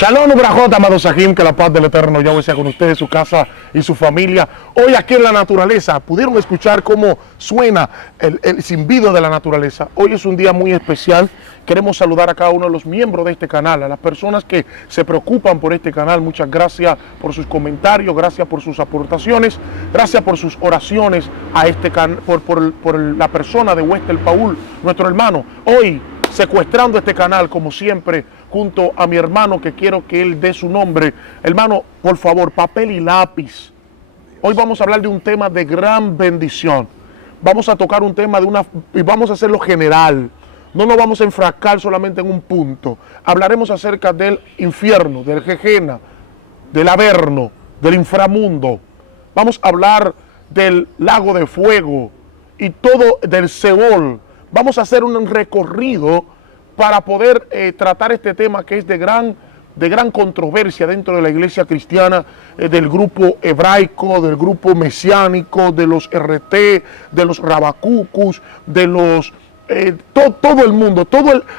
Shalom Ubrajot, amados Sahim, que la paz del Eterno Yahweh sea con ustedes, su casa y su familia. Hoy aquí en la naturaleza, pudieron escuchar cómo suena el zumbido de la naturaleza. Hoy es un día muy especial. Queremos saludar a cada uno de los miembros de este canal, a las personas que se preocupan por este canal. Muchas gracias por sus comentarios, gracias por sus aportaciones, gracias por sus oraciones a este por la persona de Westel Paul, nuestro hermano. Hoy secuestrando este canal, como siempre, junto a mi hermano, que quiero que él dé su nombre. Hermano, por favor, papel y lápiz. Hoy vamos a hablar de un tema de gran bendición. Vamos a tocar un tema y vamos a hacerlo general. No nos vamos a enfrascar solamente en un punto. Hablaremos acerca del infierno, del Gehenna, del Averno, del inframundo. Vamos a hablar del lago de fuego y todo del Seol. Vamos a hacer un recorrido para poder tratar este tema que es de gran controversia dentro de la iglesia cristiana, del grupo hebraico, del grupo mesiánico, de los RT, de los rabacucus, de los... todo el mundo,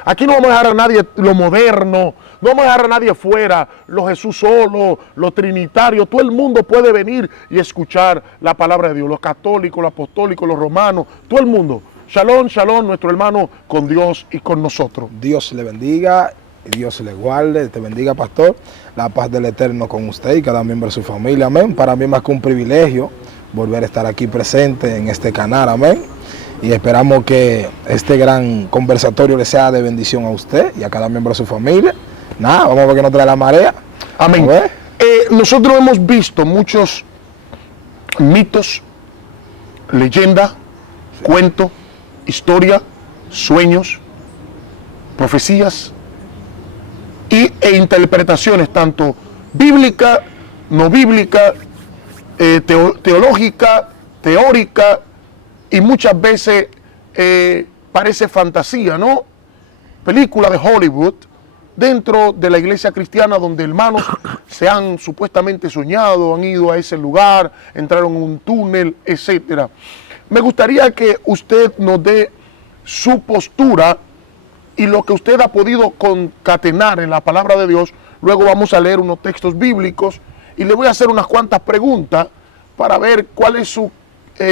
aquí no vamos a dejar a nadie lo moderno, no vamos a dejar a nadie fuera, los Jesús solo, los trinitarios, todo el mundo puede venir y escuchar la palabra de Dios, los católicos, los apostólicos, los romanos, todo el mundo. Shalom, shalom, nuestro hermano, con Dios y con nosotros. Dios le bendiga, Dios le guarde, te bendiga, pastor. La paz del Eterno con usted y cada miembro de su familia, amén. Para mí más que un privilegio volver a estar aquí presente en este canal, amén. Y esperamos que este gran conversatorio le sea de bendición a usted y a cada miembro de su familia. Nada, vamos a ver que nos trae la marea. Amén. Nosotros hemos visto muchos mitos, leyendas, cuentos, historia, sueños, profecías e interpretaciones, tanto bíblica, no bíblica, teológica, teórica, y muchas veces parece fantasía, ¿no? Película de Hollywood dentro de la iglesia cristiana, donde hermanos se han supuestamente soñado, han ido a ese lugar, entraron en un túnel, etcétera. Me gustaría que usted nos dé su postura y lo que usted ha podido concatenar en la palabra de Dios. Luego vamos a leer unos textos bíblicos y le voy a hacer unas cuantas preguntas para ver cuál es su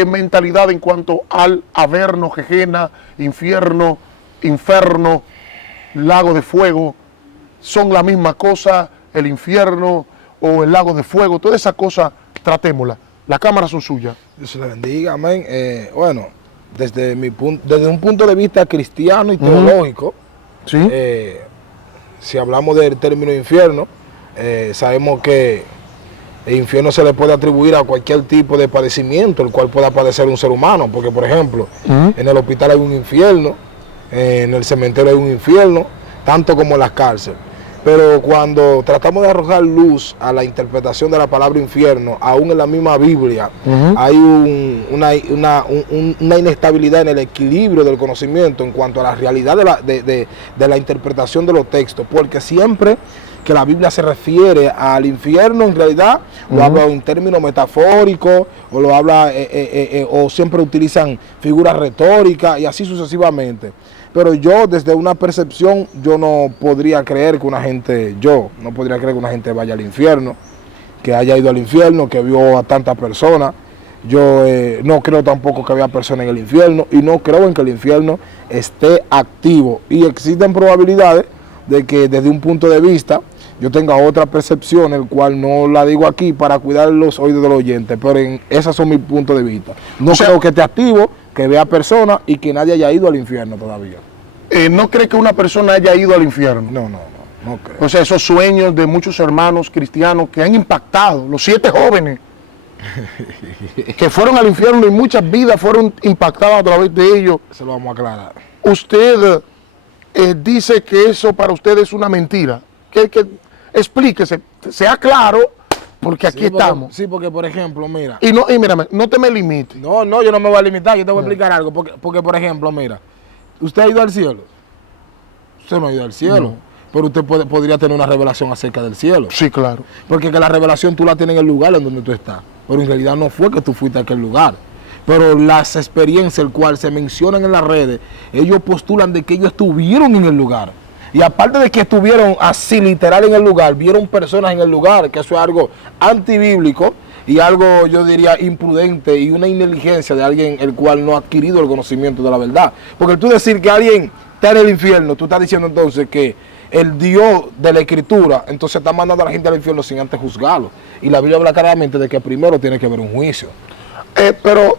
mentalidad en cuanto al Averno, Gehenna, infierno, inferno, lago de fuego. ¿Son la misma cosa el infierno o el lago de fuego? Toda esa cosa, tratémosla. La cámara son suyas. Dios le bendiga, amén. Bueno, desde un punto de vista cristiano y teológico, ¿sí? Si hablamos del término infierno, sabemos que el infierno se le puede atribuir a cualquier tipo de padecimiento el cual pueda padecer un ser humano, porque por ejemplo, en el hospital hay un infierno, en el cementerio hay un infierno, tanto como en las cárceles. Pero cuando tratamos de arrojar luz a la interpretación de la palabra infierno, aún en la misma Biblia, hay una inestabilidad en el equilibrio del conocimiento en cuanto a la realidad de la interpretación de los textos, porque siempre que la Biblia se refiere al infierno, en realidad lo habla en términos metafóricos, o lo habla o siempre utilizan figuras retóricas y así sucesivamente. Pero yo, desde una percepción, yo no podría creer que una gente vaya al infierno, que haya ido al infierno, que vio a tantas personas. Yo no creo tampoco que haya personas en el infierno y no creo en que el infierno esté activo. Y existen probabilidades de que desde un punto de vista yo tenga otra percepción, el cual no la digo aquí para cuidar los oídos del oyente, pero esos son mis puntos de vista. No creo que esté activo, que vea personas y que nadie haya ido al infierno todavía. ¿No cree que una persona haya ido al infierno? No creo. O sea, esos sueños de muchos hermanos cristianos que han impactado, los 7 jóvenes que fueron al infierno y muchas vidas fueron impactadas a través de ellos. Eso lo vamos a aclarar. Usted dice que eso para usted es una mentira. Que explíquese, sea claro, porque aquí estamos. Sí, porque por ejemplo, mira. Y mírame, no te me limites. No, yo no me voy a limitar, yo te voy a explicar algo. Porque por ejemplo, mira, ¿usted ha ido al cielo? Usted no ha ido al cielo. No. Pero usted podría tener una revelación acerca del cielo. Sí, claro. Porque que la revelación tú la tienes en el lugar en donde tú estás. Pero en realidad no fue que tú fuiste a aquel lugar. Pero las experiencias, el cual se mencionan en las redes, ellos postulan de que ellos estuvieron en el lugar. Y aparte de que estuvieron así literal en el lugar, vieron personas en el lugar, que eso es algo antibíblico y algo, yo diría, imprudente y una inteligencia de alguien el cual no ha adquirido el conocimiento de la verdad. Porque tú decir que alguien está en el infierno, tú estás diciendo entonces que el Dios de la Escritura entonces está mandando a la gente al infierno sin antes juzgarlo. Y la Biblia habla claramente de que primero tiene que haber un juicio. Pero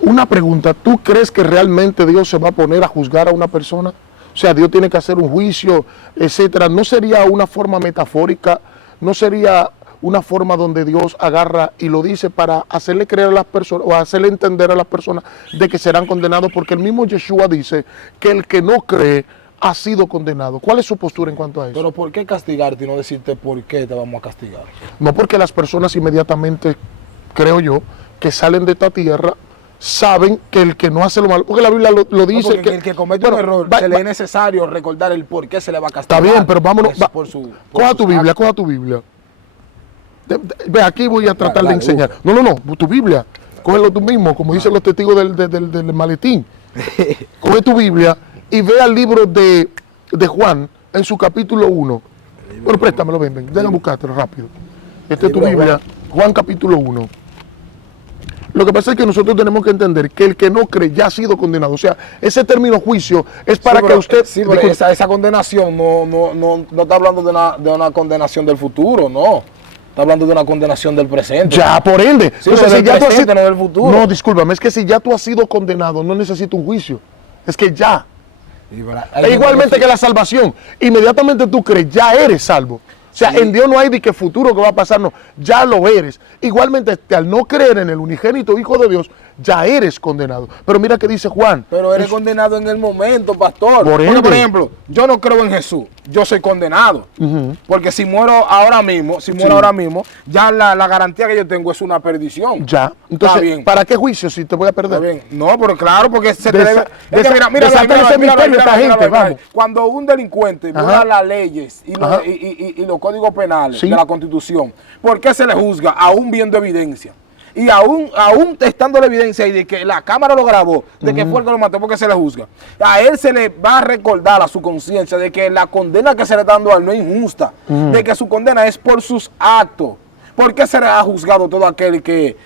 una pregunta, ¿tú crees que realmente Dios se va a poner a juzgar a una persona? O sea, Dios tiene que hacer un juicio, etcétera. ¿No sería una forma metafórica? ¿No sería una forma donde Dios agarra y lo dice para hacerle creer a las personas o hacerle entender a las personas de que serán condenados? Porque el mismo Yeshua dice que el que no cree ha sido condenado. ¿Cuál es su postura en cuanto a eso? Pero ¿por qué castigarte y no decirte por qué te vamos a castigar? No, porque las personas inmediatamente, creo yo, que salen de esta tierra saben que el que no hace lo malo, porque la Biblia lo dice, no, que el que comete un error se le es necesario recordar el por qué se le va a castigar. Está bien, pero vámonos. Coja tu Biblia, actos. coja tu Biblia. Ve, aquí voy a tratar de enseñar. No, tu Biblia, cógelo tú mismo, como dicen los testigos del maletín. Coge tu Biblia y ve al libro de Juan en su capítulo 1. Bueno, préstamelo, ven, déjame buscártelo rápido. Esta es tu Biblia, Juan capítulo 1. Lo que pasa es que nosotros tenemos que entender que el que no cree ya ha sido condenado. O sea, ese término juicio es para que usted... Sí, pero esa condenación no está hablando de una condenación del futuro, no. Está hablando de una condenación del presente. Ya, por ende. Sí, entonces, si ya presente, no del futuro. No, discúlpame, es que si ya tú has sido condenado, no necesito un juicio. Es que ya. E igualmente que la salvación. Inmediatamente tú crees, ya eres salvo. O sea, sí. En Dios no hay de que futuro que va a pasar, no, ya lo eres. Igualmente, al no creer en el unigénito Hijo de Dios, ya eres condenado. Pero mira que dice Juan. Pero eres condenado en el momento, pastor. Por ejemplo, yo no creo en Jesús, yo soy condenado. Porque si muero ahora mismo, ya la garantía que yo tengo es una perdición. Ya. Entonces, bien. ¿Para qué juicio si te voy a perder? Bien. No, pero claro, porque se te debe... Es que mira, cuando un delincuente viola las leyes y los códigos penales de la Constitución, ¿por qué se le juzga aún viendo evidencia? Y aún estando la evidencia y de que la cámara lo grabó, de que fue el que lo mató, porque se le juzga. A él se le va a recordar a su conciencia de que la condena que se le está dando a él no es injusta, de que su condena es por sus actos. ¿Por qué será juzgado todo aquel que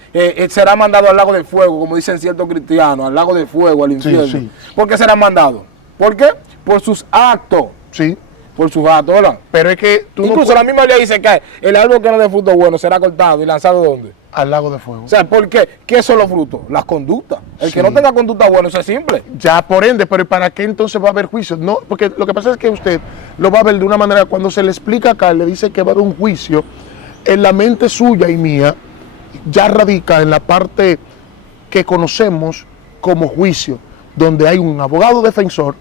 será mandado al lago de fuego, como dicen ciertos cristianos, al lago de fuego, al infierno? Sí. ¿Por qué será mandado? ¿Por qué? Por sus actos. Sí. Por sus actos, ¿verdad? Pero es que tú incluso la misma ley dice que el árbol que no dé fruto bueno será cortado y lanzado ¿dónde? Al lago de fuego. O sea, ¿por qué? ¿Qué son los frutos? Las conductas. El que no tenga conducta buena, eso es simple. Ya, por ende, pero ¿para qué entonces va a haber juicio? No, porque lo que pasa es que usted lo va a ver de una manera, cuando se le explica acá, le dice que va a haber un juicio, en la mente suya y mía, ya radica en la parte que conocemos como juicio, donde hay un abogado defensor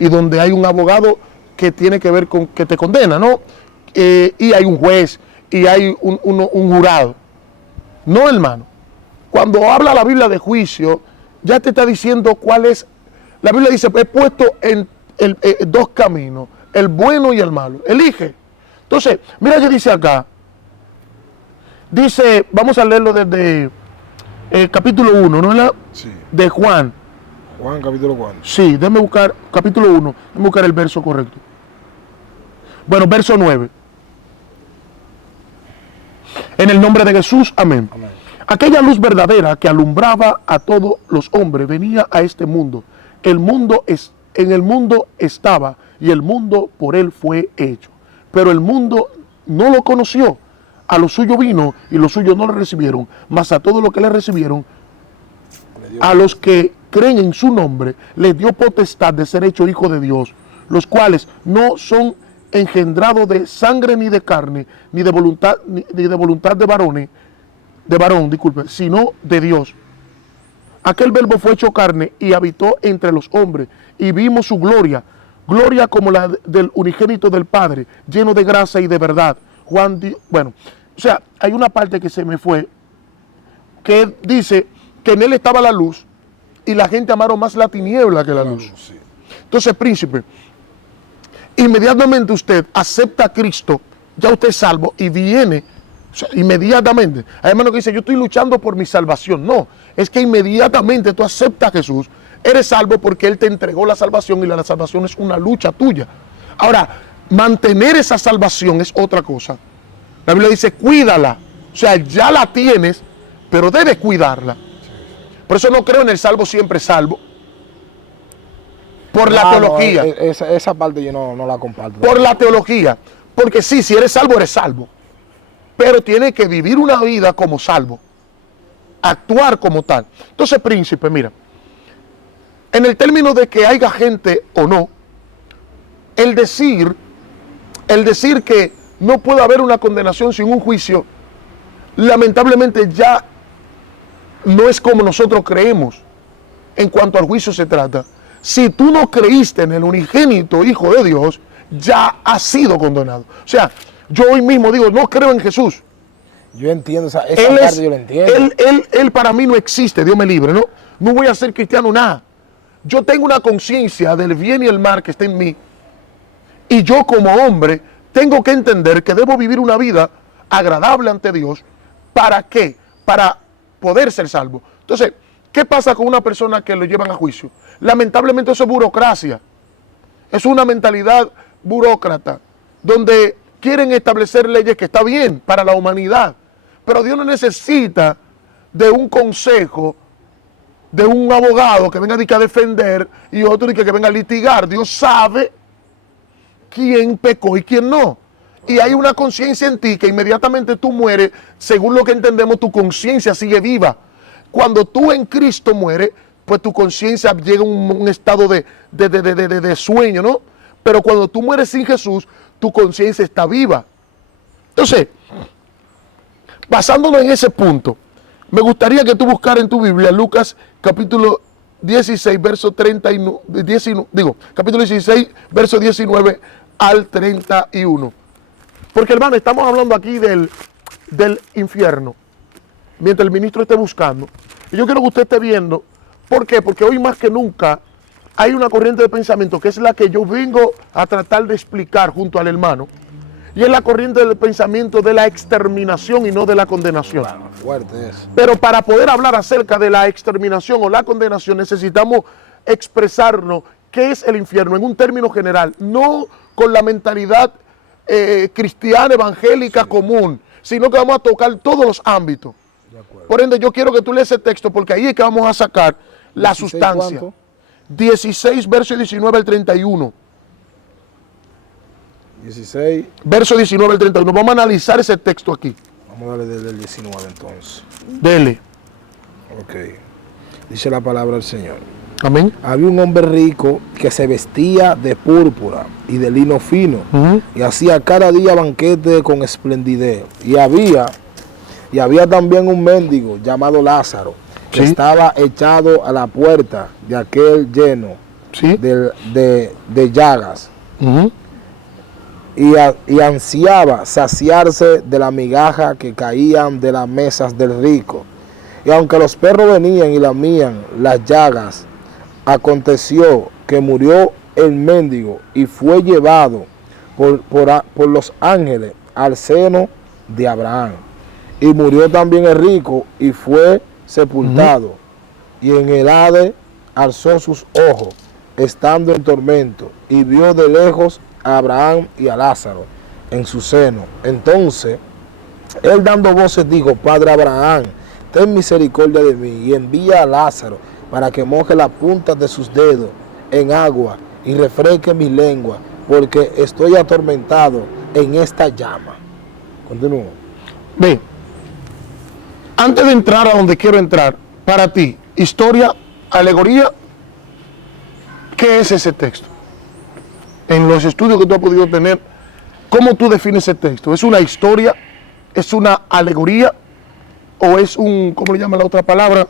y donde hay un abogado que tiene que ver con que te condena, ¿no? Y hay un juez y hay un jurado. No, hermano. Cuando habla la Biblia de juicio, ya te está diciendo cuál es. La Biblia dice, he puesto en dos caminos, el bueno y el malo. Elige. Entonces, mira que dice acá. Dice, vamos a leerlo desde el capítulo 1, ¿no es la? Sí. De Juan. Juan, capítulo 4. Sí, déjame buscar, capítulo 1, déjame buscar el verso correcto. Bueno, verso 9. En el nombre de Jesús, amén. Amén. Aquella luz verdadera que alumbraba a todos los hombres venía a este mundo. En el mundo estaba y el mundo por él fue hecho. Pero el mundo no lo conoció. A lo suyo vino y los suyos no le recibieron. Mas a todos los que le recibieron, a los que creen en su nombre, les dio potestad de ser hecho hijo de Dios, los cuales no son engendrados de sangre ni de carne, ni de voluntad de varón, sino de Dios. Aquel verbo fue hecho carne y habitó entre los hombres, y vimos su gloria, gloria como la del unigénito del Padre, lleno de gracia y de verdad. Bueno, o sea, hay una parte que se me fue, que dice que en él estaba la luz, y la gente amaron más la tiniebla que la luz. Sí. Entonces, príncipe, inmediatamente usted acepta a Cristo, ya usted es salvo y viene, o sea, inmediatamente. Hay hermanos que dicen, yo estoy luchando por mi salvación. No, es que inmediatamente tú aceptas a Jesús, eres salvo porque Él te entregó la salvación y la salvación es una lucha tuya. Ahora, mantener esa salvación es otra cosa. La Biblia dice, cuídala. O sea, ya la tienes, pero debes cuidarla. Por eso no creo en el salvo siempre salvo. Por la teología. Esa parte yo no la comparto. Por la teología. Porque sí, si eres salvo, eres salvo. Pero tienes que vivir una vida como salvo. Actuar como tal. Entonces, príncipe, mira. En el término de que haya gente o no, el decir que no puede haber una condenación sin un juicio, lamentablemente ya no es como nosotros creemos en cuanto al juicio se trata. Si tú no creíste en el unigénito Hijo de Dios, ya has sido condenado. O sea, yo hoy mismo digo, no creo en Jesús. Yo entiendo esa parte, yo la entiendo. Él para mí no existe, Dios me libre, ¿no? No voy a ser cristiano nada. Yo tengo una conciencia del bien y el mal que está en mí. Y yo como hombre tengo que entender que debo vivir una vida agradable ante Dios. ¿Para qué? Para poder ser salvo. Entonces, ¿qué pasa con una persona que lo llevan a juicio? Lamentablemente eso es burocracia. Es una mentalidad burócrata, donde quieren establecer leyes que está bien para la humanidad. Pero Dios no necesita de un consejo, de un abogado que venga a defender y otro que venga a litigar. Dios sabe quién pecó y quién no. Y hay una conciencia en ti que inmediatamente tú mueres, según lo que entendemos, tu conciencia sigue viva. Cuando tú en Cristo mueres, pues tu conciencia llega a un estado de sueño, ¿no? Pero cuando tú mueres sin Jesús, tu conciencia está viva. Entonces, basándonos en ese punto, me gustaría que tú buscaras en tu Biblia Lucas capítulo 16, verso 19, capítulo 16, verso 19 al 31. Porque, hermano, estamos hablando aquí del infierno, mientras el ministro esté buscando. Y yo quiero que usted esté viendo. ¿Por qué? Porque hoy más que nunca hay una corriente de pensamiento que es la que yo vengo a tratar de explicar junto al hermano. Y es la corriente del pensamiento de la exterminación y no de la condenación. Bueno, fuerte es. Pero para poder hablar acerca de la exterminación o la condenación necesitamos expresarnos qué es el infierno en un término general, no con la mentalidad cristiana, evangélica común, sino que vamos a tocar todos los ámbitos. Por ende, yo quiero que tú leas ese texto porque ahí es que vamos a sacar la sustancia. ¿Cuánto? 16, verso 19 al 31. 16. Verso 19 al 31. Vamos a analizar ese texto aquí. Vamos a darle desde el 19 entonces. Dele. Ok. Dice la palabra del Señor. Amén. Había un hombre rico que se vestía de púrpura y de lino fino y hacía cada día banquete con esplendidez. Y había también un mendigo llamado Lázaro que estaba echado a la puerta de aquel lleno de llagas y ansiaba saciarse de la migaja que caían de las mesas del rico. Y aunque los perros venían y lamían las llagas, aconteció que murió el mendigo y fue llevado por los ángeles al seno de Abraham. Y murió también el rico y fue sepultado. Y en el Hades alzó sus ojos, estando en tormento, y vio de lejos a Abraham y a Lázaro en su seno. Entonces, él dando voces dijo: Padre Abraham, ten misericordia de mí y envía a Lázaro para que moje las puntas de sus dedos en agua y refresque mi lengua, porque estoy atormentado en esta llama. Continúo. Bien, antes de entrar a donde quiero entrar, para ti, historia, alegoría, ¿qué es ese texto? En los estudios que tú has podido tener, ¿cómo tú defines ese texto? ¿Es una historia? ¿Es una alegoría? ¿O es un, cómo le llama la otra palabra?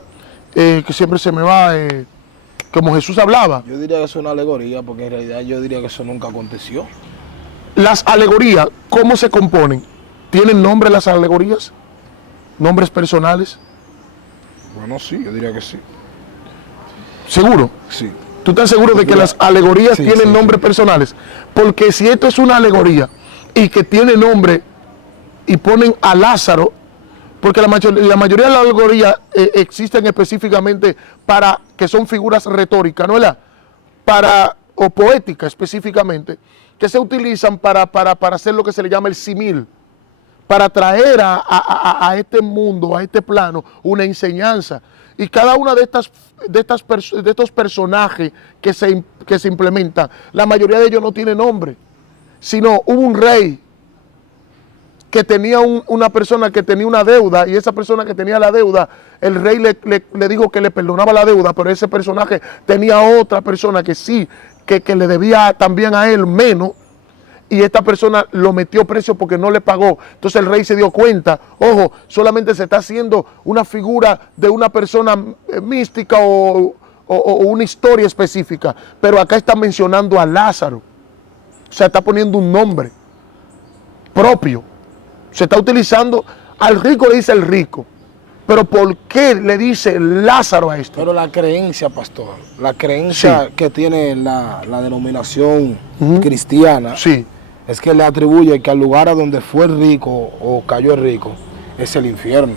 Que siempre se me va, como Jesús hablaba. Yo diría que es una alegoría, porque en realidad yo diría que eso nunca aconteció. Las alegorías, ¿cómo se componen? ¿Tienen nombre las alegorías? ¿Nombres personales? Bueno, sí, yo diría que sí. ¿Seguro? Sí. ¿Tú estás seguro de que las alegorías tienen nombres personales? Porque si esto es una alegoría y que tiene nombre y ponen a Lázaro, porque la mayoría de las alegorías existen específicamente para que son figuras retóricas, ¿no es verdad? O poéticas específicamente, que se utilizan para hacer lo que se le llama el símil, para traer a este mundo, a este plano, una enseñanza. Y cada una de estos personajes que se implementan, la mayoría de ellos no tiene nombre, sino hubo un rey que tenía una persona que tenía una deuda, y esa persona que tenía la deuda, el rey le dijo que le perdonaba la deuda, pero ese personaje tenía otra persona que sí, que le debía también a él menos, y esta persona lo metió preso porque no le pagó. Entonces el rey se dio cuenta, ojo, solamente se está haciendo una figura de una persona mística o una historia específica, pero acá está mencionando a Lázaro, o sea, está poniendo un nombre propio. Se está utilizando, al rico le dice el rico, pero ¿por qué le dice Lázaro a esto? Pero la creencia, pastor, la creencia que tiene la denominación cristiana, es que le atribuye que al lugar a donde fue el rico o cayó el rico es el infierno.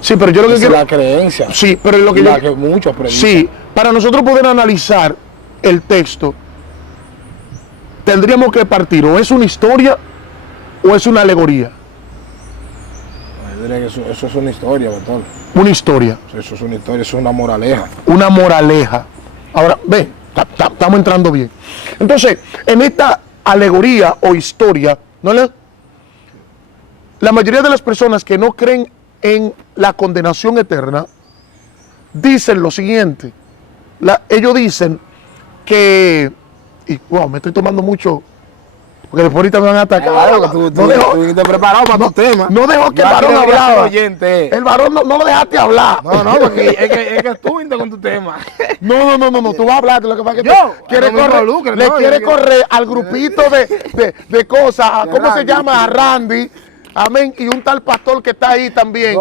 Sí, pero yo lo que quiero... Es la creencia. Sí, pero lo que que muchos predican. Sí, para nosotros poder analizar el texto, tendríamos que partir, o es una historia o es una alegoría. Eso es una historia, doctor. Una historia. Eso es una historia, eso es una moraleja. Una moraleja. Ahora, ve, estamos entrando bien. Entonces, en esta alegoría o historia, ¿no? La mayoría de las personas que no creen en la condenación eterna dicen lo siguiente. Ellos dicen que, y wow, me estoy tomando mucho, porque después ahorita me van a atacar. Claro, tú estás preparado para tu tema. No dejó que el varón hablara. El varón no lo dejaste hablar. No, porque es que tú con tu tema. No, tú vas a hablar. Lo que pasa es que le quiere correr al grupito de cosas. ¿Cómo se llama? A Randy. Amén. Y un tal pastor que está ahí también.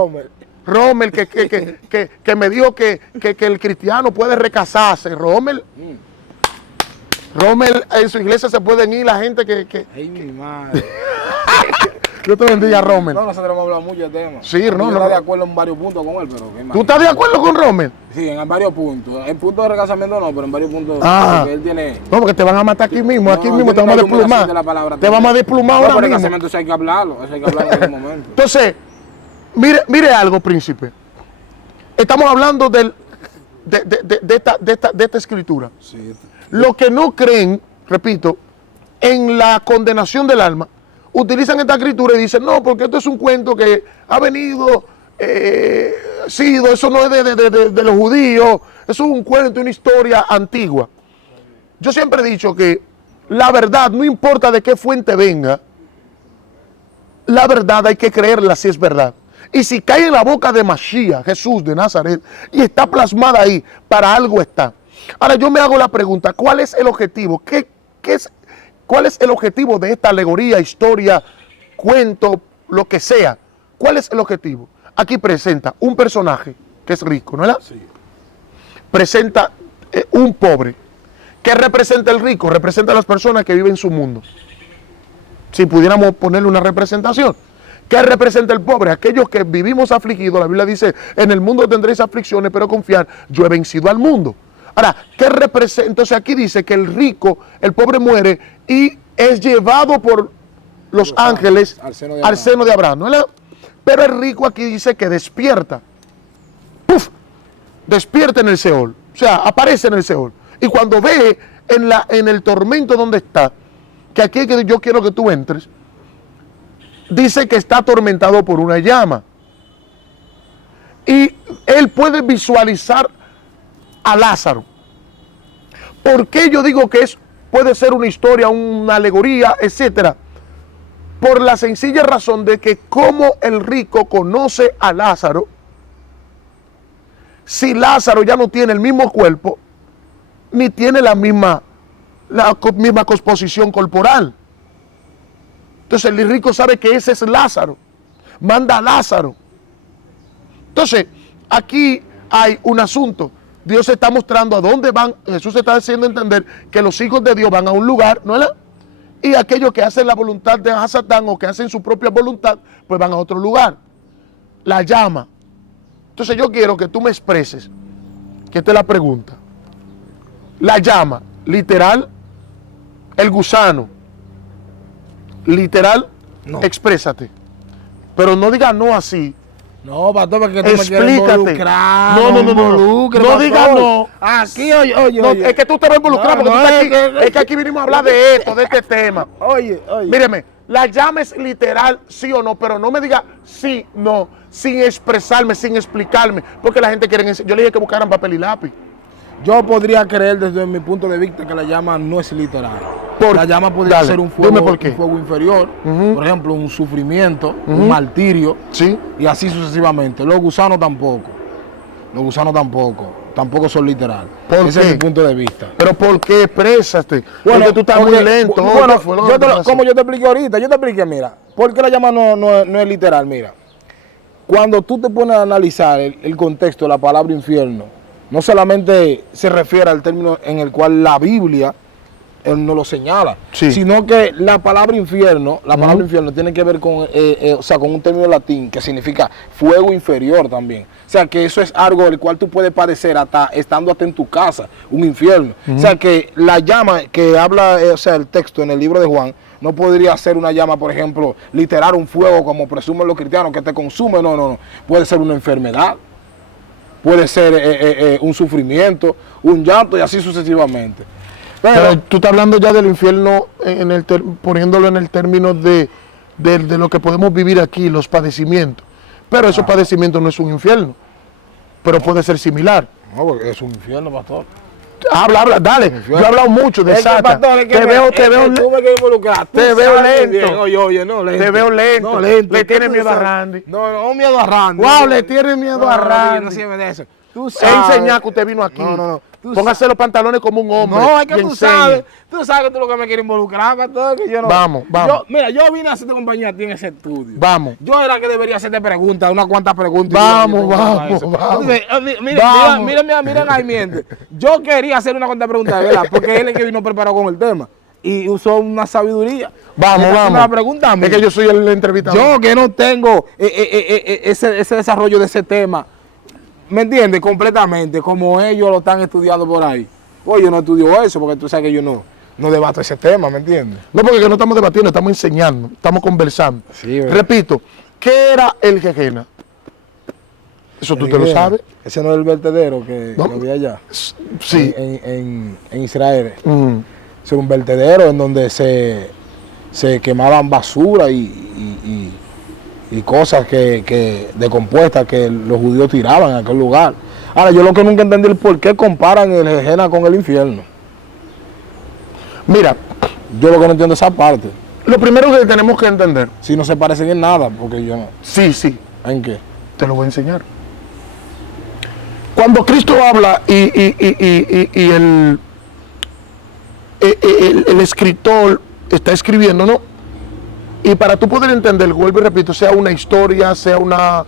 Rommel, que me dijo que el cristiano puede recasarse. Rommel, en su iglesia se pueden ir la gente que... Ay, mi madre. Yo te bendiga, Rommel. No, nosotros hemos hablado mucho de temas. Sí, no. Yo estoy de acuerdo en varios puntos con él, pero... ¿Tú estás de acuerdo con Rommel? Sí, en varios puntos. En puntos de recasamiento no, pero en varios puntos que él tiene... No, porque te van a matar aquí mismo. Aquí mismo te vamos a desplumar. Te vamos a desplumar ahora mismo. Recasamiento eso hay que hablarlo. Eso hay que hablarlo en algún momento. Entonces, mire algo, príncipe. Estamos hablando de esta escritura. Sí. Los que no creen, repito, en la condenación del alma, utilizan esta escritura y dicen, no, porque esto es un cuento que ha venido, eso no es de los judíos, eso es un cuento, una historia antigua. Yo siempre he dicho que la verdad, no importa de qué fuente venga, la verdad hay que creerla si es verdad. Y si cae en la boca de Mashiach, Jesús de Nazaret, y está plasmada ahí, para algo está. Ahora yo me hago la pregunta, ¿cuál es el objetivo? ¿Cuál es el objetivo de esta alegoría, historia, cuento, lo que sea? ¿Cuál es el objetivo? Aquí presenta un personaje que es rico, ¿no es verdad? Sí. Presenta un pobre. ¿Qué representa el rico? Representa a las personas que viven en su mundo. Si pudiéramos ponerle una representación. ¿Qué representa el pobre? Aquellos que vivimos afligidos. La Biblia dice, en el mundo tendréis aflicciones, pero confiar, yo he vencido al mundo. Ahora, ¿qué representa? Entonces aquí dice que el rico, el pobre muere y es llevado por los ángeles al seno de Abraham, ¿no? Pero el rico aquí dice que despierta. ¡Puf! Despierta en el Seol. O sea, aparece en el Seol. Y cuando ve en el tormento donde está, que aquí yo quiero que tú entres, dice que está atormentado por una llama. Y él puede visualizar a Lázaro. ¿Por qué yo digo que puede ser una historia, una alegoría, etcétera? Por la sencilla razón de que como el rico conoce a Lázaro, si Lázaro ya no tiene el mismo cuerpo, ni tiene la misma composición corporal. Entonces el rico sabe que ese es Lázaro. Manda a Lázaro. Entonces, aquí hay un asunto. Dios está mostrando a dónde van. Jesús está haciendo entender que los hijos de Dios van a un lugar, ¿no es verdad? Y aquellos que hacen la voluntad de Satán o que hacen su propia voluntad, pues van a otro lugar. La llama. Entonces yo quiero que tú me expreses, que esta es la pregunta. La llama, literal, el gusano, literal, No. exprésate. Pero no digas no así. No, pastor, porque tú me quieres Explícate. involucrar. No involucres, no pastor. digas no. Aquí, oye. No, es que tú te vas a involucrar No, porque no, tú estás aquí. es Es que aquí vinimos a hablar de esto, de este tema. Oye. Míreme, la llama es literal, sí o no, pero no me diga sí, no, sin expresarme, sin explicarme, porque la gente quiere. Yo le dije que buscaran papel y lápiz. Yo podría creer desde mi punto de vista que la llama no es literal. ¿Por? La llama podría Dale, ser un dime fuego, por qué. un fuego inferior, Ujú. por ejemplo, un sufrimiento, un martirio, Sí. y así sucesivamente. Los gusanos tampoco. Tampoco son literal. ¿Por Ese qué? es mi punto de vista. Pero ¿por qué? Exprésate. Porque tú estás muy porque- lento. Bueno, ¿Qué fue lo que pasó? como yo te expliqué ahorita, mira, ¿por qué la llama no es literal? Mira, cuando tú te pones a analizar el contexto de la palabra infierno, no solamente se refiere al término en el cual la Biblia no lo señala, Sí. sino que la palabra infierno, tiene que ver con, con un término latín que significa fuego inferior también. O sea, que eso es algo del cual tú puedes padecer hasta estando hasta en tu casa, un infierno. O sea, que la llama que habla, el texto en el libro de Juan, no podría ser una llama, por ejemplo, literal, un fuego como presumen los cristianos que te consume. No. Puede ser una enfermedad, puede ser un sufrimiento, un llanto y así sucesivamente. Pero tú estás hablando ya del infierno, poniéndolo en el término de lo que podemos vivir aquí, los padecimientos. Pero esos padecimientos no es un infierno, pero puede ser similar. No, porque es un infierno, pastor. Habla, dale. Yo he hablado mucho de Satan. Te veo lento. Oye, no, lento. Te veo lento. No, lento. Le ¿Qué tiene tú miedo a sabes? Randy. No miedo a Randy. Wow, le tiene miedo a Randy. No sirve de eso. Tú Es sabes. enseñar que usted vino aquí. No. Póngase los pantalones como un hombre. No, es que y tú enseñe. sabes que tú lo que me quieres involucrar, pastor, que yo no. Vamos. Yo vine a hacerte compañía a ti en ese estudio. Vamos. Yo era que debería hacerte preguntas, unas cuantas preguntas. Vamos. Entonces, miren ahí, miente. Yo quería hacer una cuanta pregunta, de verdad, porque él es que vino preparado con el tema y usó una sabiduría. Vamos. Una pregunta a mí. Es que yo soy el entrevistador. Yo que no tengo ese desarrollo de ese tema, ¿me entiendes? Completamente, como ellos lo están estudiando por ahí. Pues yo no estudio eso, porque tú sabes que yo no debato ese tema, ¿me entiendes? No, porque no estamos debatiendo, estamos enseñando, estamos conversando. Sí, ¿verdad? Repito, ¿qué era el Jejena? Eso tú te lo sabes. Ese no es el vertedero que había allá. Sí. En Israel. Mm. Es un vertedero en donde se quemaban basura y cosas que decompuestas que los judíos tiraban en aquel lugar. Ahora, yo lo que nunca entendí es por qué comparan el Jejena con el infierno. Mira, Yo lo que no entiendo es esa parte. lo primero que tenemos que entender, Si no se parecen en nada, porque yo no. sí, ¿En qué? te lo voy a enseñar. Cuando Cristo habla y el escritor está escribiendo, ¿no? Y para tú poder entender, vuelvo y repito, sea una historia, sea una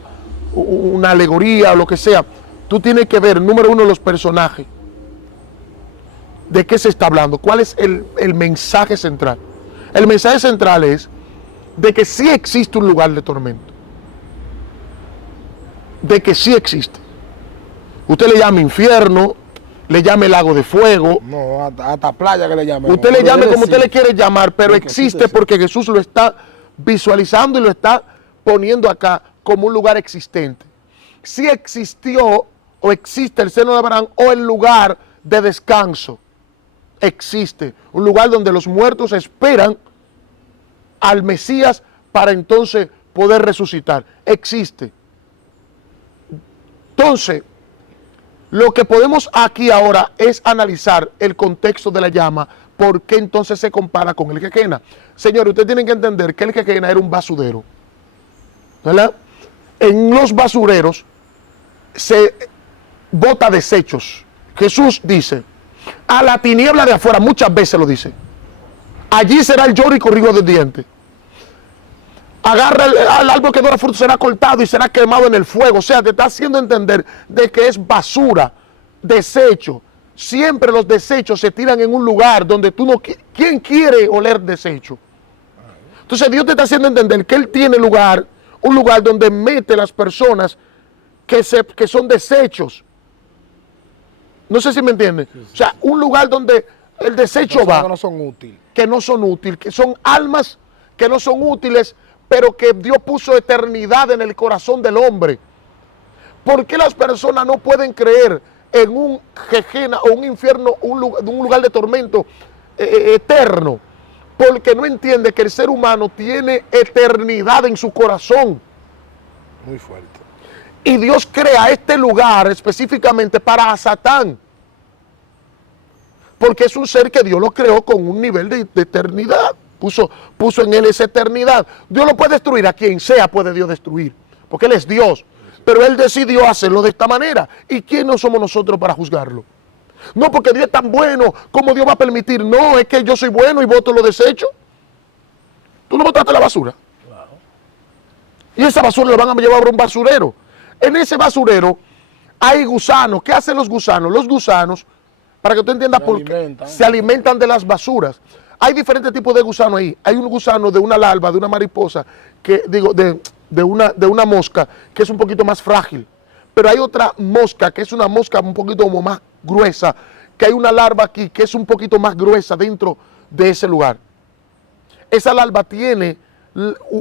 alegoría o lo que sea, tú tienes que ver, número uno, los personajes. ¿De qué se está hablando? ¿Cuál es el mensaje central? El mensaje central es de que sí existe un lugar de tormento. De que sí existe. Usted le llama infierno, le llame lago de fuego, No, hasta playa que le llamen. usted le llame como usted le quiere llamar, pero Porque existe sí. porque Jesús lo está visualizando y lo está poniendo acá como un lugar existente. Si existió o existe el seno de Abraham o el lugar de descanso, existe un lugar donde los muertos esperan al Mesías para entonces poder resucitar. Existe. Entonces, lo que podemos aquí ahora es analizar el contexto de la llama, por qué entonces se compara con el Jejena. Señores, ustedes tienen que entender que el Jejena era un basurero, ¿verdad? En los basureros se bota desechos. Jesús dice, a la tiniebla de afuera, muchas veces lo dice, allí será el lloro y corrido de dientes. Agarra al árbol que no da fruto, será cortado y será quemado en el fuego. O sea, te está haciendo entender de que es basura, desecho. Siempre los desechos se tiran en un lugar donde tú no... ¿Quién quiere oler desecho? Entonces Dios te está haciendo entender que Él tiene lugar, un lugar donde mete las personas que son desechos. No sé si me entienden. O sea, un lugar donde el desecho va. Que no son útiles. Que no son útiles, que son almas que no son útiles, pero que Dios puso eternidad en el corazón del hombre. ¿Por qué las personas no pueden creer en un Gehenna o un infierno, un lugar de tormento eterno? Porque no entiende que el ser humano tiene eternidad en su corazón. Muy fuerte. Y Dios crea este lugar específicamente para Satán. Porque es un ser que Dios lo creó con un nivel de eternidad. Puso en él esa eternidad. Dios lo puede destruir, a quien sea puede Dios destruir. Porque Él es Dios. Pero Él decidió hacerlo de esta manera. ¿Y quién no somos nosotros para juzgarlo? No porque Dios es tan bueno, como Dios va a permitir. No, es que yo soy bueno y voto los desechos. Tú no botaste la basura. Claro. Y esa basura la van a llevar a un basurero. En ese basurero hay gusanos. ¿Qué hacen los gusanos? Los gusanos, para que tú entiendas por qué, se alimentan de las basuras. Hay diferentes tipos de gusanos ahí. Hay un gusano de una larva, de una mariposa, que digo, de una mosca, que es un poquito más frágil. Pero hay otra mosca, que es una mosca un poquito como más gruesa, que hay una larva aquí, que es un poquito más gruesa dentro de ese lugar. Esa larva tiene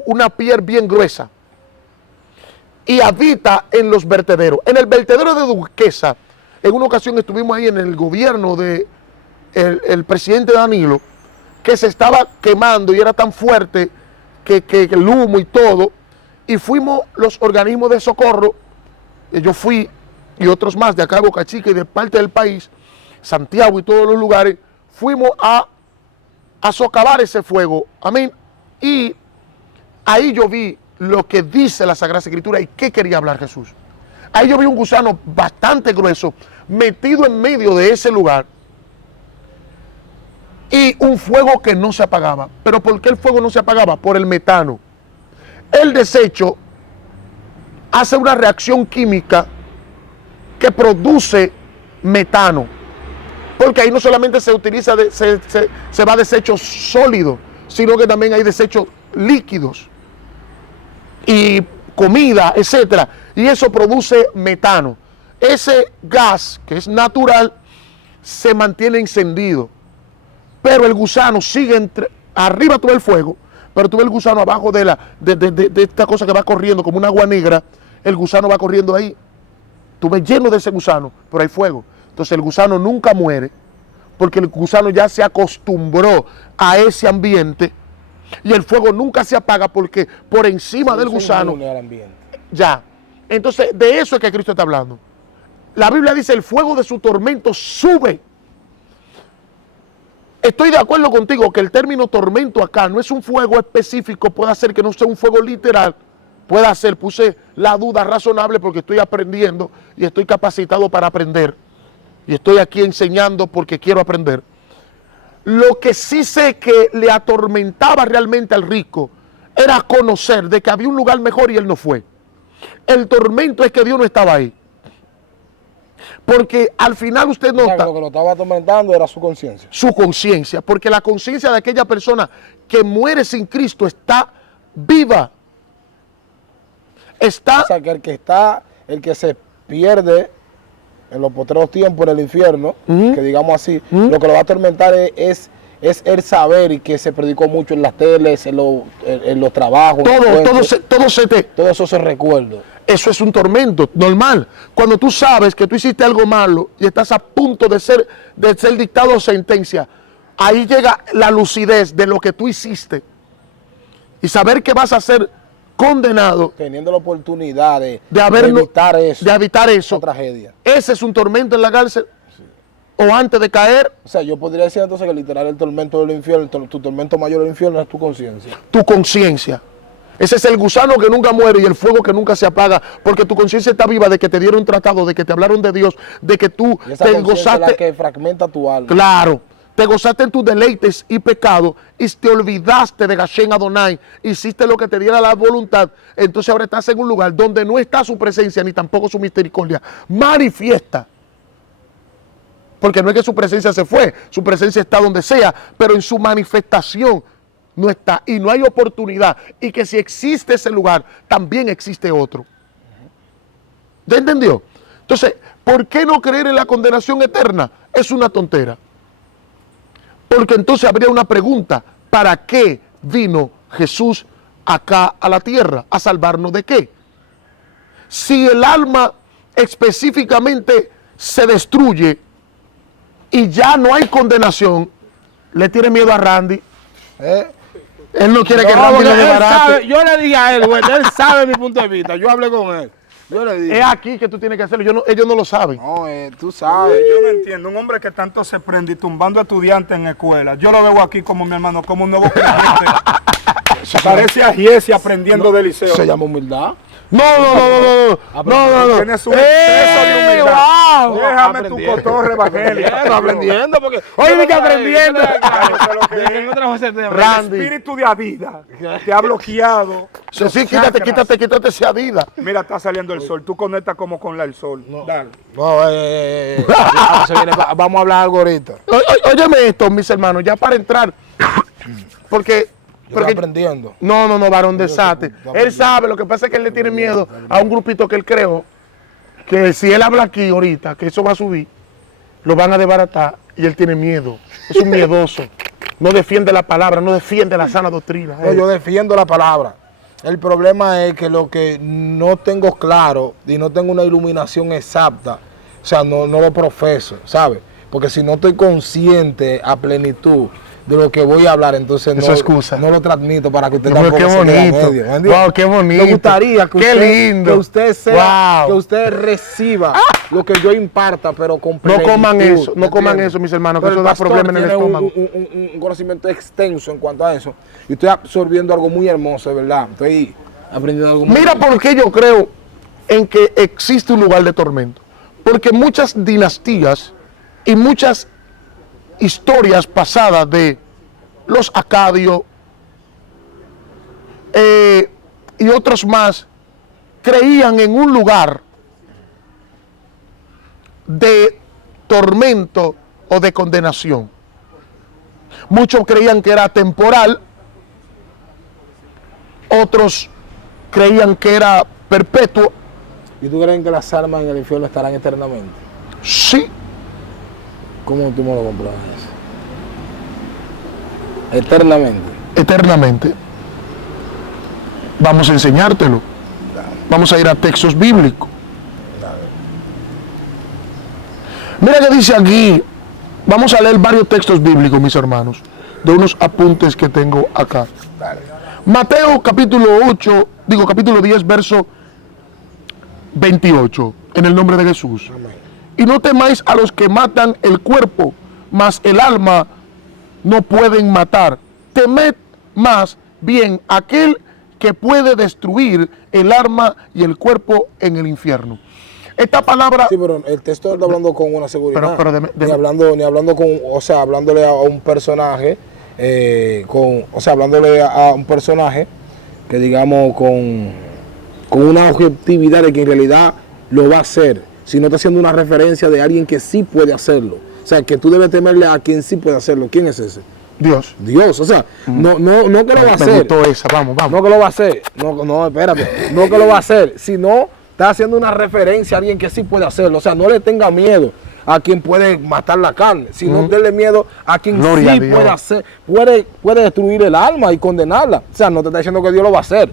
una piel bien gruesa y habita en los vertederos. En el vertedero de Duquesa, en una ocasión estuvimos ahí en el gobierno de el presidente Danilo, que se estaba quemando y era tan fuerte que el humo y todo, y fuimos los organismos de socorro, yo fui y otros más de acá de Boca Chica y de parte del país, Santiago y todos los lugares, fuimos a socavar ese fuego, amén, y ahí yo vi lo que dice la Sagrada Escritura y qué quería hablar Jesús. Ahí yo vi un gusano bastante grueso metido en medio de ese lugar y un fuego que no se apagaba. ¿Pero por qué el fuego no se apagaba? Por el metano. El desecho hace una reacción química que produce metano. Porque ahí no solamente se utiliza, se va desecho sólido, sino que también hay desechos líquidos y comida, etcétera. Y eso produce metano. Ese gas, que es natural, se mantiene encendido. Pero el gusano sigue arriba tú ves el fuego, pero tú ves el gusano abajo de esta cosa que va corriendo como una agua negra. El gusano va corriendo ahí. Tú ves lleno de ese gusano, pero hay fuego. Entonces el gusano nunca muere, porque el gusano ya se acostumbró a ese ambiente. Y el fuego nunca se apaga porque por encima del gusano ya. Entonces de eso es que Cristo está hablando. La Biblia dice: el fuego de su tormento sube. Estoy de acuerdo contigo que el término tormento acá no es un fuego específico, puede ser que no sea un fuego literal, puede ser, puse la duda razonable porque estoy aprendiendo y estoy capacitado para aprender. Y estoy aquí enseñando porque quiero aprender. Lo que sí sé que le atormentaba realmente al rico era conocer de que había un lugar mejor y él no fue. El tormento es que Dios no estaba ahí. Porque al final usted nota... Lo que lo estaba atormentando era su conciencia. Su conciencia, porque la conciencia de aquella persona que muere sin Cristo está viva. Está... O sea, que el que se pierde en los postreros tiempos en el infierno, que digamos así, lo que lo va a atormentar es el saber, y que se predicó mucho en las teles, en los trabajos. Todo eso se recuerda. Eso es un tormento normal. Cuando tú sabes que tú hiciste algo malo y estás a punto de ser dictado sentencia, ahí llega la lucidez de lo que tú hiciste y saber que vas a ser condenado, teniendo la oportunidad de evitar eso, tragedia. Ese es un tormento en la cárcel. Sí. O antes de caer. O sea, yo podría decir entonces que literal el tormento del infierno, tu tormento mayor del infierno es tu conciencia. Tu conciencia. Ese es el gusano que nunca muere y el fuego que nunca se apaga, porque tu conciencia está viva de que te dieron un tratado, de que te hablaron de Dios, de que tú te gozaste. Es la que fragmenta tu alma. Claro. Te gozaste en tus deleites y pecados y te olvidaste de Gashen Adonai, hiciste lo que te diera la voluntad. Entonces ahora estás en un lugar donde no está su presencia ni tampoco su misericordia manifiesta. Porque no es que su presencia se fue, su presencia está donde sea, pero en su manifestación no está y no hay oportunidad. Y que si existe ese lugar, también existe otro. ¿Ya entendió? Entonces, ¿por qué no creer en la condenación eterna? Es una tontera. Porque entonces habría una pregunta: ¿para qué vino Jesús acá a la tierra? ¿A salvarnos de qué? Si el alma específicamente se destruye y ya no hay condenación, le tiene miedo a Randy. Él no quiere que Randy lo desbarate. Yo le dije a él, güey, él sabe mi punto de vista. Yo hablé con él. Yo le dije. Es aquí que tú tienes que hacerlo. Ellos no lo saben. No, tú sabes. Yo no entiendo. Un hombre que tanto se prende y tumbando a estudiantes en escuela. Yo lo veo aquí como mi hermano, como un nuevo creyente. Parece a Giesi aprendiendo del liceo. Se llama humildad. No. Tienes un exceso de humildad. Wow. Déjame tu cotorre evangélica. Estoy aprendiendo porque. Oye, que aprendiendo. El Randy. espíritu de Adidas te ha bloqueado. Sí, quítate ese Adidas. Mira, está saliendo el sol. Tú conectas como con el sol. Dale. No, vamos a hablar algo ahorita. Óyeme esto, mis hermanos, ya para entrar. Porque Estoy aprendiendo. No, varón desate. Él sabe, lo que pasa es que él le tiene miedo a un grupito que él creó, que si él habla aquí ahorita, que eso va a subir, lo van a desbaratar y él tiene miedo. Es un miedoso. No defiende la palabra, no defiende la sana doctrina. No, yo defiendo la palabra. El problema es que lo que no tengo claro y no tengo una iluminación exacta, o sea, no lo profeso, ¿sabes? Porque si no estoy consciente a plenitud de lo que voy a hablar, entonces no lo transmito para que usted tampoco qué se bonito. quede a medio, ¿entiendes? Wow, qué bonito. Me gustaría que qué lindo. Que usted sea, wow. que usted reciba lo que yo imparta, pero con plenitud. No coman eso, mis hermanos, que eso da problemas en el estómago. Un conocimiento extenso en cuanto a eso. Y estoy absorbiendo algo muy hermoso, de verdad. Estoy aprendiendo algo muy Mira por qué yo creo en que existe un lugar de tormento. Porque muchas dinastías y muchas historias pasadas de los acadios y otros más creían en un lugar de tormento o de condenación. Muchos creían que era temporal, otros creían que era perpetuo. ¿Y tú crees que las almas en el infierno estarán eternamente? Sí. ¿Cómo tú me lo compruebas eso? Eternamente. Eternamente. Vamos a enseñártelo. Vamos a ir a textos bíblicos. Mira que dice aquí, vamos a leer varios textos bíblicos, mis hermanos, de unos apuntes que tengo acá. Mateo capítulo 10, verso 28, en el nombre de Jesús. Amén. Y no temáis a los que matan el cuerpo, mas el alma no pueden matar. Temed más bien aquel que puede destruir el alma y el cuerpo en el infierno. Esta palabra... Sí, pero el texto está hablando con una seguridad. Pero ni hablando con, o sea, hablándole a un personaje, hablándole a un personaje que digamos con una objetividad de que en realidad lo va a hacer, sino está haciendo una referencia de alguien que sí puede hacerlo. O sea, que tú debes temerle a quien sí puede hacerlo. ¿Quién es ese? Dios. Dios, o sea, no que lo va a hacer. Me gustó esa, vamos. No que lo va a hacer. No, espérate. No que lo va a hacer, sino está haciendo una referencia a alguien que sí puede hacerlo. O sea, no le tenga miedo a quien puede matar la carne, sino denle miedo a quien Gloria sí a Dios. puede hacer, puede destruir el alma y condenarla. O sea, no te está diciendo que Dios lo va a hacer.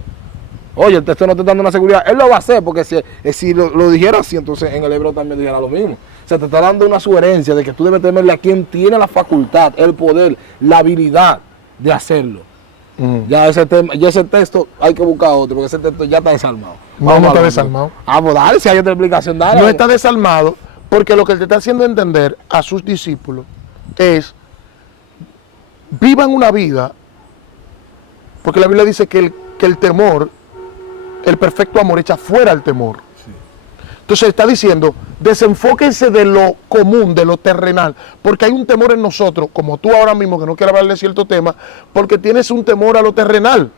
Oye, el texto no te está dando una seguridad. Él lo va a hacer, porque si lo dijera así, entonces en el hebreo también dijera lo mismo. O sea, te está dando una sugerencia de que tú debes temerle a quien tiene la facultad, el poder, la habilidad de hacerlo. Ya ese texto hay que buscar otro, porque ese texto ya está desarmado. No está desarmado. Pues dale, si hay otra explicación, dale. No está desarmado, porque lo que te está haciendo entender a sus discípulos es: vivan una vida, porque la Biblia dice que el temor, el perfecto amor echa fuera el temor. Sí. Entonces está diciendo, desenfóquense de lo común, de lo terrenal, porque hay un temor en nosotros, como tú ahora mismo, que no quiero hablar de cierto tema, porque tienes un temor a lo terrenal.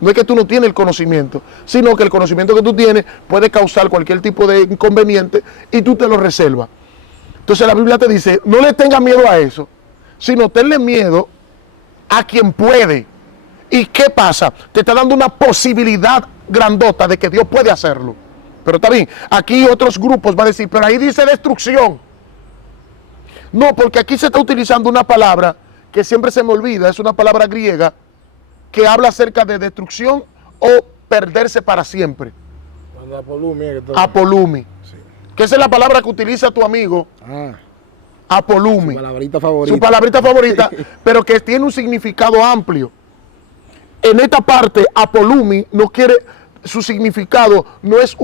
No es que tú no tienes el conocimiento, sino que el conocimiento que tú tienes puede causar cualquier tipo de inconveniente y tú te lo reservas. Entonces la Biblia te dice, no le tengas miedo a eso, sino tenle miedo a quien puede. ¿Y qué pasa? Te está dando una posibilidad grandota de que Dios puede hacerlo. Pero está bien, aquí otros grupos van a decir, pero ahí dice destrucción. No, porque aquí se está utilizando una palabra que siempre se me olvida, es una palabra griega, que habla acerca de destrucción o perderse para siempre. Apolumi. Sí. Que esa es la palabra que utiliza tu amigo. Apolumi. Su palabrita favorita. Su palabrita favorita, pero que tiene un significado amplio. En esta parte, apolumi no quiere, su significado no es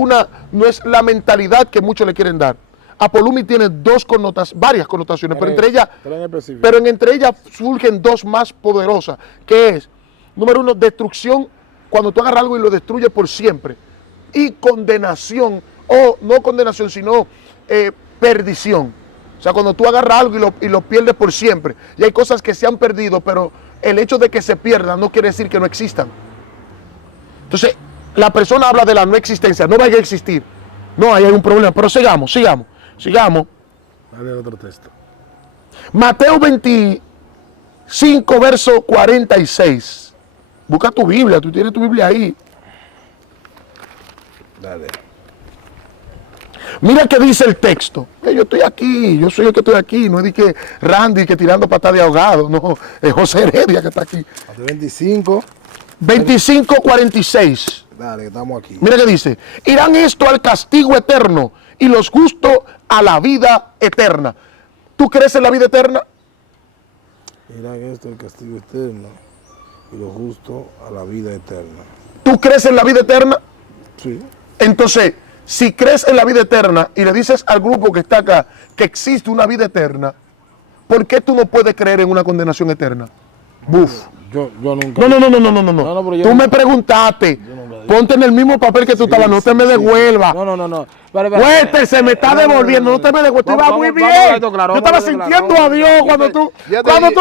la mentalidad que muchos le quieren dar. Apolumi tiene varias connotaciones, pero entre ellas surgen dos más poderosas, que es, número uno, destrucción, cuando tú agarras algo y lo destruyes por siempre, y condenación, o no condenación, sino perdición. O sea, cuando tú agarras algo y lo pierdes por siempre, y hay cosas que se han perdido, pero el hecho de que se pierdan no quiere decir que no existan. Entonces, la persona habla de la no existencia, no vaya a existir. No, ahí hay un problema, pero sigamos. Dale otro texto. Mateo 25, verso 46. Busca tu Biblia, tú tienes tu Biblia ahí. Dale. Mira qué dice el texto. Yo estoy aquí, yo soy el que estoy aquí. No es de que Randy que tirando patada de ahogado, no, es José Heredia que está aquí. Mateo 25. 25, 46. Dale, estamos aquí. Mira qué dice. Irán esto al castigo eterno y los justos a la vida eterna. ¿Tú crees en la vida eterna? Irán esto el castigo eterno y los justos a la vida eterna. ¿Tú crees en la vida eterna? Sí. Entonces, si crees en la vida eterna y le dices al grupo que está acá que existe una vida eterna, ¿por qué tú no puedes creer en una condenación eterna? Buf. Yo nunca. No. Pero yo Tú nunca- me preguntaste, ponte en el mismo papel que tú estabas, no te me devuelvas. No. Este se me está devolviendo, no te me devuelvas. Tú ibas muy bien. Yo estaba sintiendo a Dios cuando tú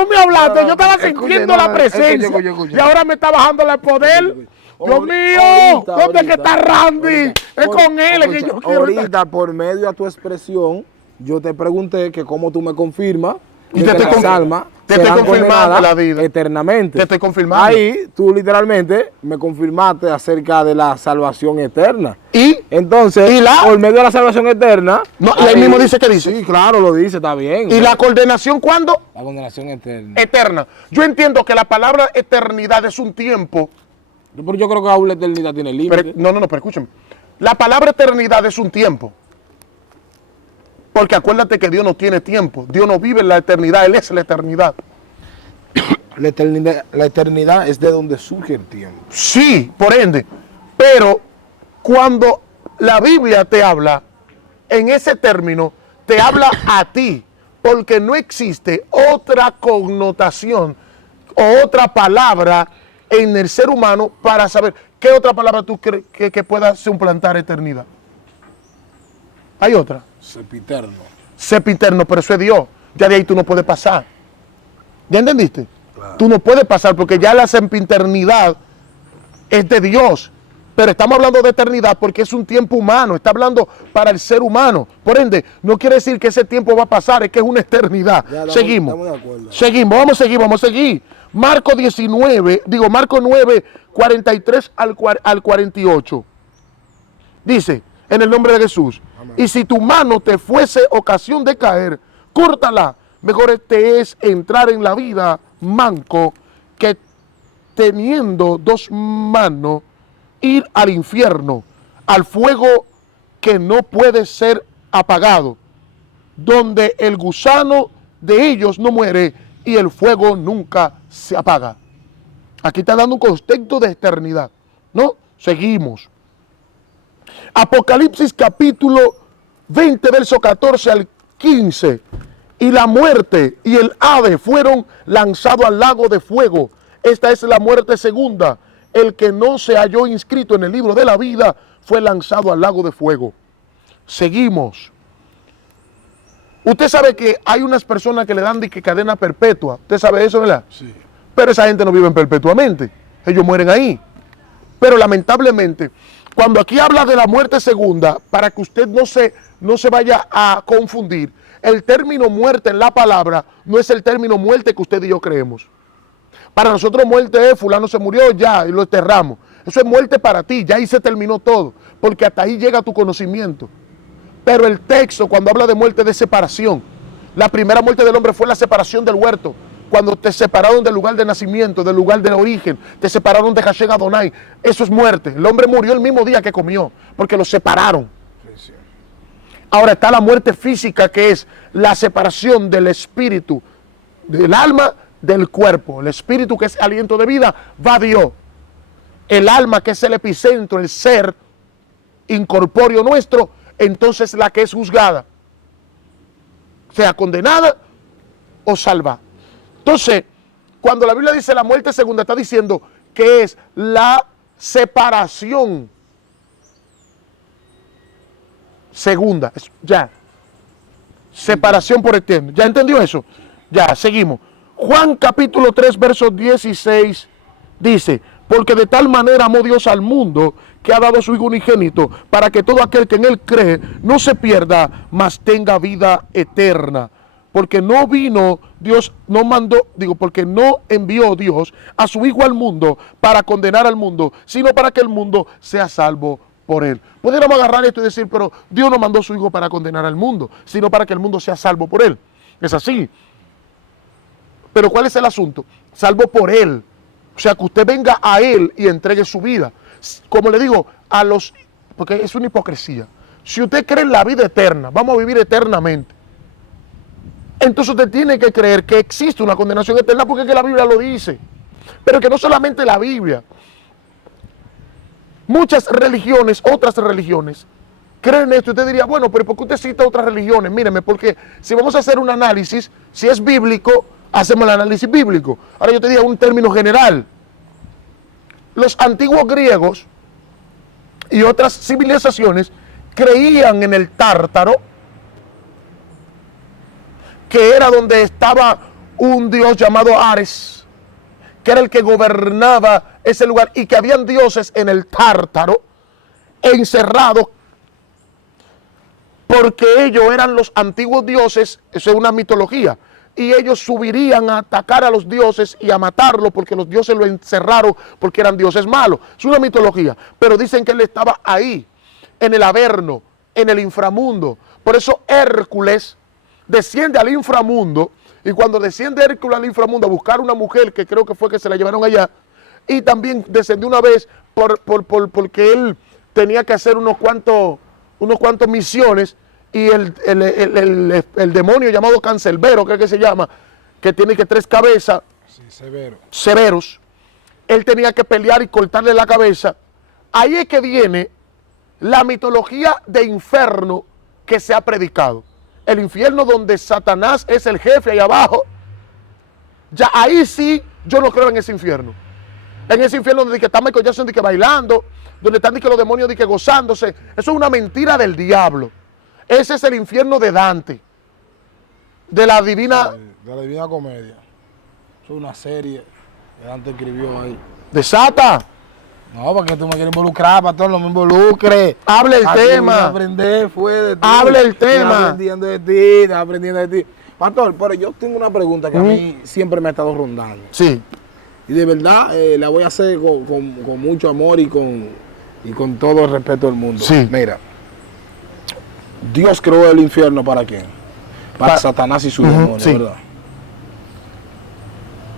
me hablaste, yo estaba sintiendo la presencia. Y ahora me está bajando el poder. Dios mío, ¿dónde que está Randy? Es con él que yo quiero estar. Ahorita, por medio de tu expresión, yo te pregunté que cómo tú me confirmas Y de te que estoy las almas te estoy serán confirmando condenadas la vida. eternamente. Te estoy confirmando. Ahí tú literalmente me confirmaste acerca de la salvación eterna. Y Entonces, por medio de la salvación eterna... No, y ahí mismo dice que dice. Sí, claro, lo dice, está bien. ¿Y la condenación cuándo? La condenación eterna. Eterna. Yo entiendo que la palabra eternidad es un tiempo. Pero yo creo que aún la eternidad tiene límite. Pero escúchame. La palabra eternidad es un tiempo. Porque acuérdate que Dios no tiene tiempo. Dios no vive en la eternidad, Él es la eternidad. La eternidad es de donde surge el tiempo. Sí, por ende. Pero cuando la Biblia te habla en ese término, te habla a ti. Porque no existe otra connotación o otra palabra en el ser humano para saber qué otra palabra tú crees que pueda suplantar eternidad. Hay otra. Sempiterno. Sempiterno, pero eso es Dios. Ya de ahí tú no puedes pasar. ¿Ya entendiste? Claro. Tú no puedes pasar porque ya la sempiternidad es de Dios. Pero estamos hablando de eternidad porque es un tiempo humano. Está hablando para el ser humano. Por ende, no quiere decir que ese tiempo va a pasar, es que es una eternidad. Seguimos. Estamos de acuerdo. Seguimos, vamos a seguir. Marco 9, 43 al 48. Dice, en el nombre de Jesús. Amén. Y si tu mano te fuese ocasión de caer, córtala. Mejor te es entrar en la vida manco que teniendo dos manos ir al infierno, al fuego que no puede ser apagado, donde el gusano de ellos no muere y el fuego nunca se apaga. Aquí está dando un contexto de eternidad, ¿no? Seguimos. Apocalipsis capítulo 20, verso 14 al 15. Y la muerte y el Hades fueron lanzados al lago de fuego. Esta es la muerte segunda. El que no se halló inscrito en el libro de la vida fue lanzado al lago de fuego. Seguimos. Usted sabe que hay unas personas que le dan de que cadena perpetua. Usted sabe eso, ¿verdad? Sí. Pero esa gente no vive perpetuamente. Ellos mueren ahí. Pero lamentablemente, cuando aquí habla de la muerte segunda, para que usted no se vaya a confundir, el término muerte en la palabra no es el término muerte que usted y yo creemos. Para nosotros muerte es fulano se murió ya y lo enterramos. Eso es muerte para ti, ya ahí se terminó todo, porque hasta ahí llega tu conocimiento. Pero el texto cuando habla de muerte de separación, la primera muerte del hombre fue la separación del huerto. cuando te separaron del lugar de nacimiento, del lugar de origen, te separaron de Hashem Adonai, eso es muerte. El hombre murió el mismo día que comió, porque lo separaron. Ahora está la muerte física, que es la separación del espíritu, del alma, del cuerpo. El espíritu, que es aliento de vida, va a Dios. El alma, que es el epicentro, el ser incorpóreo nuestro, entonces la que es juzgada, sea condenada o salva. Entonces, cuando la Biblia dice la muerte segunda, está diciendo que es la separación segunda. Ya. Separación por eterno. ¿Ya entendió eso? Ya, seguimos. Juan capítulo 3, verso 16 dice: porque de tal manera amó Dios al mundo, que ha dado a su Hijo unigénito, para que todo aquel que en él cree no se pierda, mas tenga vida eterna. Porque no vino Dios, no mandó, porque no envió Dios a su Hijo al mundo para condenar al mundo, sino para que el mundo sea salvo por él. Pudiéramos agarrar esto y decir, pero Dios no mandó a su Hijo para condenar al mundo, sino para que el mundo sea salvo por él. Es así. Pero ¿cuál es el asunto? Salvo por él. O sea, que usted venga a él y entregue su vida. Como le digo, porque es una hipocresía. Si usted cree en la vida eterna, vamos a vivir eternamente, entonces usted tiene que creer que existe una condenación eterna, porque es que la Biblia lo dice. Pero que no solamente la Biblia. Muchas religiones, otras religiones, creen esto. Usted diría, bueno, pero ¿por qué usted cita otras religiones? Míreme, porque si vamos a hacer un análisis, si es bíblico, hacemos el análisis bíblico. Ahora yo te digo un término general. Los antiguos griegos y otras civilizaciones creían en el Tártaro, que era donde estaba un dios llamado Ares, que era el que gobernaba ese lugar, y que habían dioses en el Tártaro encerrados, porque ellos eran los antiguos dioses. Eso es una mitología, y ellos subirían a atacar a los dioses y a matarlos, porque los dioses lo encerraron porque eran dioses malos. Es una mitología, pero dicen que él estaba ahí, en el Averno, en el inframundo. Por eso Hércules desciende al inframundo, y cuando desciende Hércules al inframundo a buscar una mujer, que creo que fue que se la llevaron allá, y también descendió una vez porque él tenía que hacer unos cuantos misiones, y el demonio llamado Cancelbero, que se llama, que tiene que 3 cabezas, sí, severos, él tenía que pelear y cortarle la cabeza. Ahí es que viene la mitología de infierno que se ha predicado. El infierno donde Satanás es el jefe ahí abajo. Ya ahí sí, yo no creo en ese infierno. En ese infierno donde está Michael Jackson bailando, donde están los demonios gozándose. Eso es una mentira del diablo. Ese es el infierno de Dante, de la Divina... De la Divina Comedia. Es una serie que Dante escribió ahí. ¿De Sata? No, porque tú me quieres involucrar, pastor, no me involucres. Hable el tema. Aprender fue de ti. Hable el tema. Estás aprendiendo de ti. Pastor, pero yo tengo una pregunta que a mí siempre me ha estado rondando. Sí. Y de verdad la voy a hacer con mucho amor y con todo el respeto del mundo. Sí. Mira, Dios creó el infierno ¿para quién? Para Satanás y sus demonios, sí, ¿verdad?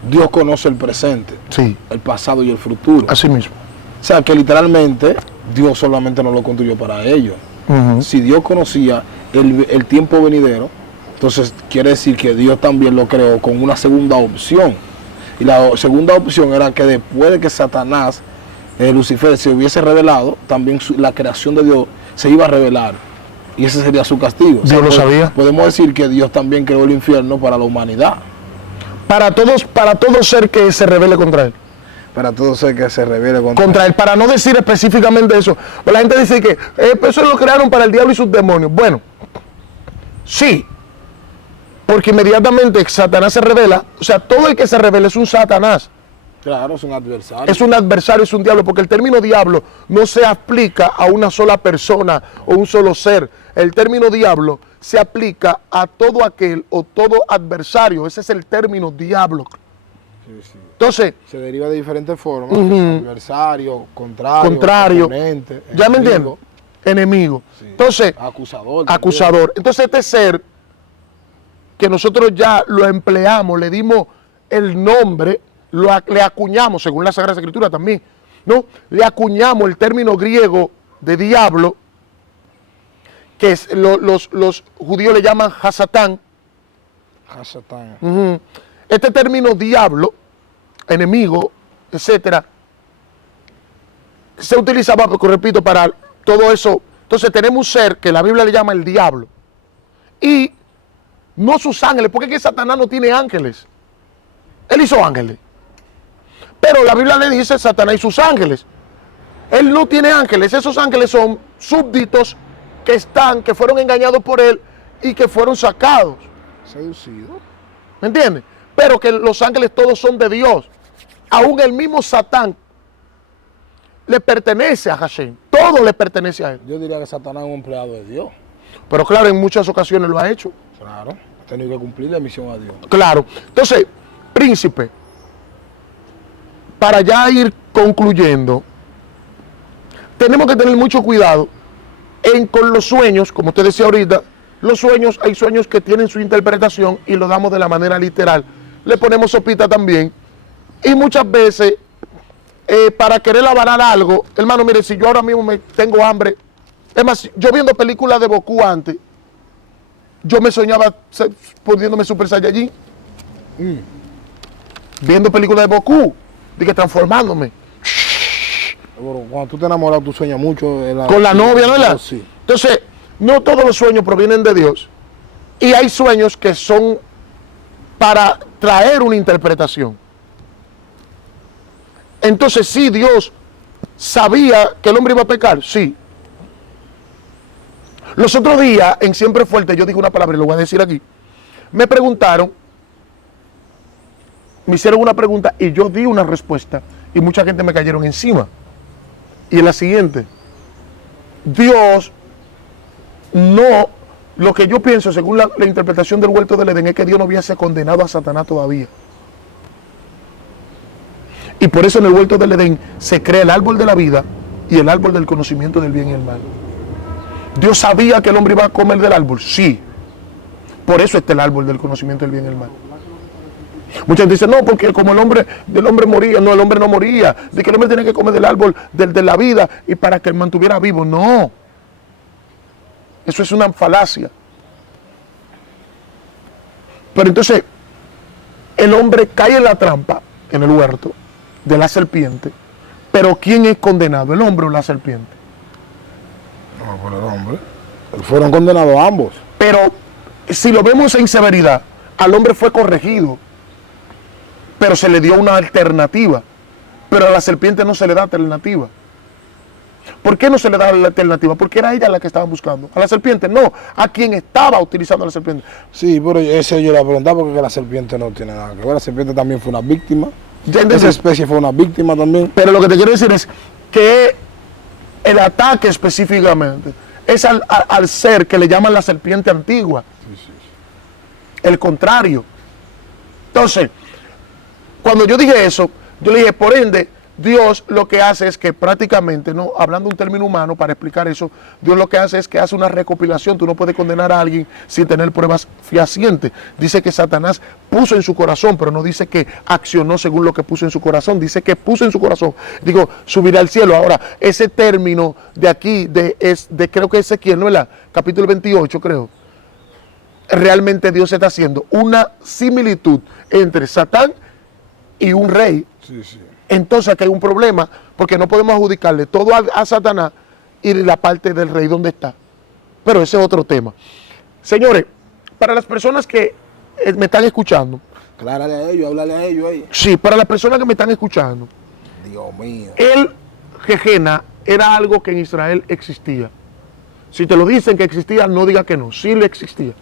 Dios conoce el presente, sí, el pasado y el futuro. Así mismo. O sea, que literalmente Dios solamente no lo construyó para ellos. Si Dios conocía el tiempo venidero, entonces quiere decir que Dios también lo creó con una segunda opción. Y la segunda opción era que después de que Satanás, Lucifer, se hubiese revelado, también la creación de Dios se iba a revelar. Y ese sería su castigo. Dios lo sabía. Podemos decir que Dios también creó el infierno para la humanidad. Para todo ser que se rebele contra él. Para todo ser que se revele contra él. Para no decir específicamente eso. Pues la gente dice que eso lo crearon para el diablo y sus demonios. Bueno, sí. Porque inmediatamente Satanás se revela. O sea, todo el que se revela es un Satanás. Claro, es un adversario. Es un adversario, es un diablo, porque el término diablo no se aplica a una sola persona o un solo ser. El término diablo se aplica a todo aquel o todo adversario. Ese es el término diablo. Sí. Entonces, se deriva de diferentes formas. Adversario, contrario, oponente, ¿ya me entiendes? Enemigo. Sí. Entonces, acusador. Entonces, este ser que nosotros ya lo empleamos, le dimos el nombre, le acuñamos, según la Sagrada Escritura también, ¿no? Le acuñamos el término griego de diablo, que es, los judíos le llaman Hasatán. Hasatán. Este término diablo, enemigo, etcétera, se utilizaba, porque repito, para todo eso. Entonces tenemos un ser que la Biblia le llama el diablo. Y no sus ángeles, porque es que Satanás no tiene ángeles. Él hizo ángeles. Pero la Biblia le dice Satanás y sus ángeles. Él no tiene ángeles. Esos ángeles son súbditos que fueron engañados por él y que fueron sacados. Seducido. ¿Me entiendes? Pero que los ángeles todos son de Dios. Aún el mismo Satán le pertenece a Hashem. Todo le pertenece a él. Yo diría que Satanás es un empleado de Dios. Pero claro, en muchas ocasiones lo ha hecho. Claro. Ha tenido que cumplir la misión a Dios. Claro. Entonces, príncipe, para ya ir concluyendo, tenemos que tener mucho cuidado con los sueños, como usted decía ahorita. Los sueños, hay sueños que tienen su interpretación y lo damos de la manera literal. Le ponemos sopita también. Y muchas veces, para querer avalar algo, hermano, mire, si yo ahora mismo tengo hambre, es más, yo viendo películas de Goku antes, yo me soñaba poniéndome Super Saiyajin. Viendo películas de Goku, dije transformándome. Bueno, cuando tú te enamoras, tú sueñas mucho. Con la novia, ¿no? ¿Verdad? Sí. Entonces, no todos los sueños provienen de Dios. Y hay sueños que son para traer una interpretación. Entonces, sí, Dios sabía que el hombre iba a pecar, sí. Los otros días, en Siempre Fuerte, yo dije una palabra y lo voy a decir aquí. Me preguntaron, me hicieron una pregunta y yo di una respuesta y mucha gente me cayeron encima. Y es la siguiente: Dios no, lo que yo pienso según la interpretación del huerto del Edén es que Dios no hubiese condenado a Satanás todavía. Y por eso en el huerto del Edén se crea el árbol de la vida y el árbol del conocimiento del bien y el mal. Dios sabía que el hombre iba a comer del árbol, sí. Por eso está el árbol del conocimiento del bien y el mal. Mucha gente dice, no, porque como el hombre moría, no, el hombre no moría, de que el hombre tenía que comer del árbol de la vida y para que él mantuviera vivo, no. Eso es una falacia. Pero entonces, el hombre cae en la trampa, en el huerto, de la serpiente, pero ¿quién es condenado, el hombre o la serpiente? No, por el hombre. Fueron condenados ambos. Pero si lo vemos en severidad, al hombre fue corregido, pero se le dio una alternativa. Pero a la serpiente no se le da alternativa. ¿Por qué no se le da la alternativa? Porque era ella la que estaban buscando. A la serpiente no, a quien estaba utilizando a la serpiente. Sí, pero eso yo le preguntaba porque la serpiente no tiene nada que ver. La serpiente también fue una víctima. Entonces, esa especie fue una víctima también. Pero lo que te quiero decir es que el ataque específicamente es al ser que le llaman la serpiente antigua. Sí. El contrario. Entonces, cuando yo dije eso, yo le dije, por ende, Dios lo que hace es que prácticamente, no hablando un término humano para explicar eso, Dios lo que hace es que hace una recopilación. Tú no puedes condenar a alguien sin tener pruebas fehacientes. Dice que Satanás puso en su corazón, pero no dice que accionó según lo que puso en su corazón. Dice que puso en su corazón. Digo, subirá al cielo. Ahora, ese término de aquí, de creo que Ezequiel, ¿no es la? Capítulo 28, creo. Realmente Dios está haciendo una similitud entre Satán y un rey. Sí, sí. Entonces aquí hay un problema, porque no podemos adjudicarle todo a Satanás y la parte del rey donde está. Pero ese es otro tema. Señores, para las personas que me están escuchando. Aclárale a ellos, háblale a ellos ahí. Sí, para las personas que me están escuchando. Dios mío. El Jejena era algo que en Israel existía. Si te lo dicen que existía, no diga que no. Sí le existía.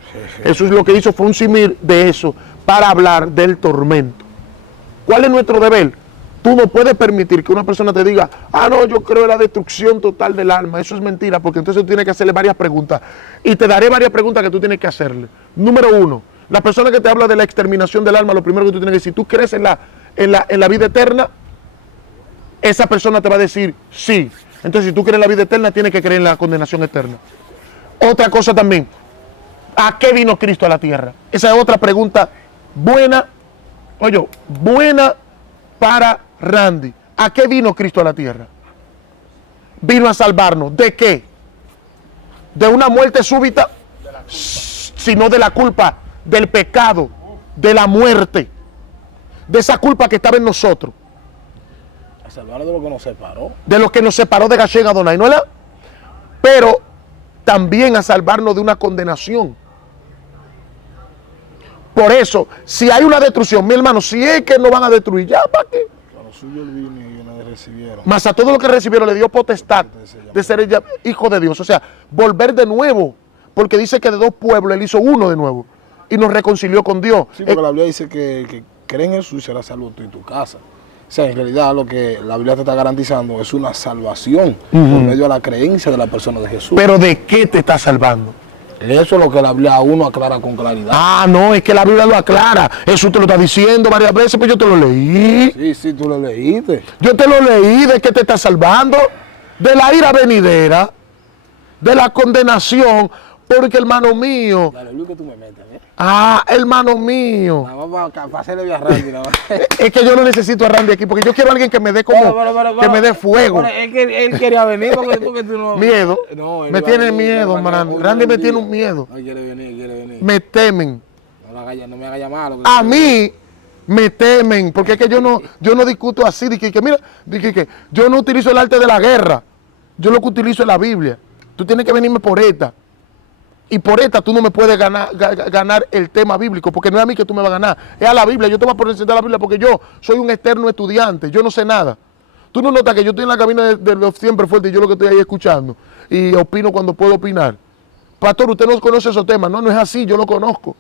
Eso es lo que hizo, fue un símil de eso para hablar del tormento. ¿Cuál es nuestro deber? Tú no puedes permitir que una persona te diga, no, yo creo en la destrucción total del alma. Eso es mentira, porque entonces tú tienes que hacerle varias preguntas. Y te daré varias preguntas que tú tienes que hacerle. Número uno, la persona que te habla de la exterminación del alma, lo primero que tú tienes que decir, ¿tú crees en la vida eterna? Esa persona te va a decir, sí. Entonces, si tú crees en la vida eterna, tienes que creer en la condenación eterna. Otra cosa también, ¿a qué vino Cristo a la tierra? Esa es otra pregunta buena Oye, buena para Randy. ¿A qué vino Cristo a la tierra? Vino a salvarnos. ¿De qué? ¿De una muerte súbita? Sino de la culpa, del pecado, de la muerte, de esa culpa que estaba en nosotros. A salvarnos de lo que nos separó. De lo que nos separó de Gachén Adonai, ¿no es? Pero también a salvarnos de una condenación. Por eso, si hay una destrucción, mi hermano, si es que no van a destruir, ya, ¿para qué? A los suyos vino y ellos no recibieron. Mas a todos los que recibieron le dio potestad de ser hijo de Dios. O sea, volver de nuevo. Porque dice que de dos pueblos él hizo uno de nuevo. Y nos reconcilió con Dios. Sí, porque la Biblia dice que cree en Jesús será salvo tú y tu casa. O sea, en realidad lo que la Biblia te está garantizando es una salvación por medio de la creencia de la persona de Jesús. Pero ¿de qué te está salvando? Eso es lo que la Biblia a uno aclara con claridad. Ah, no, es que la Biblia lo aclara. Eso te lo está diciendo varias veces, pues yo te lo leí. Sí, sí, tú lo leíste. Yo te lo leí. ¿De qué te está salvando? De la ira venidera, de la condenación. Porque, hermano mío. Dale, Luis, que tú me metes, ¿eh? Ah, hermano mío. Vamos a hacerle vía Randy, nada más. Es que yo no necesito a Randy aquí, porque yo quiero a alguien que me dé como, que me dé fuego. Él quería venir porque tú no... Miedo. No, él Me iba a tiene venir, miedo, él Randy. va a Randy me venir. tiene un miedo. No, quiere venir. Me temen. No me haga llamar. A mí me temen, porque es que yo no discuto así. Dije que mira, dije que yo no utilizo el arte de la guerra. Yo lo que utilizo es la Biblia. Tú tienes que venirme por esta. Y por esta tú no me puedes ganar el tema bíblico, porque no es a mí que tú me vas a ganar, es a la Biblia. Yo te voy a presentar la Biblia porque yo soy un externo estudiante, yo no sé nada. Tú no notas que yo estoy en la cabina de los siempre fuertes y yo lo que estoy ahí escuchando y opino cuando puedo opinar. Pastor, usted no conoce esos temas. No, no es así, yo lo conozco.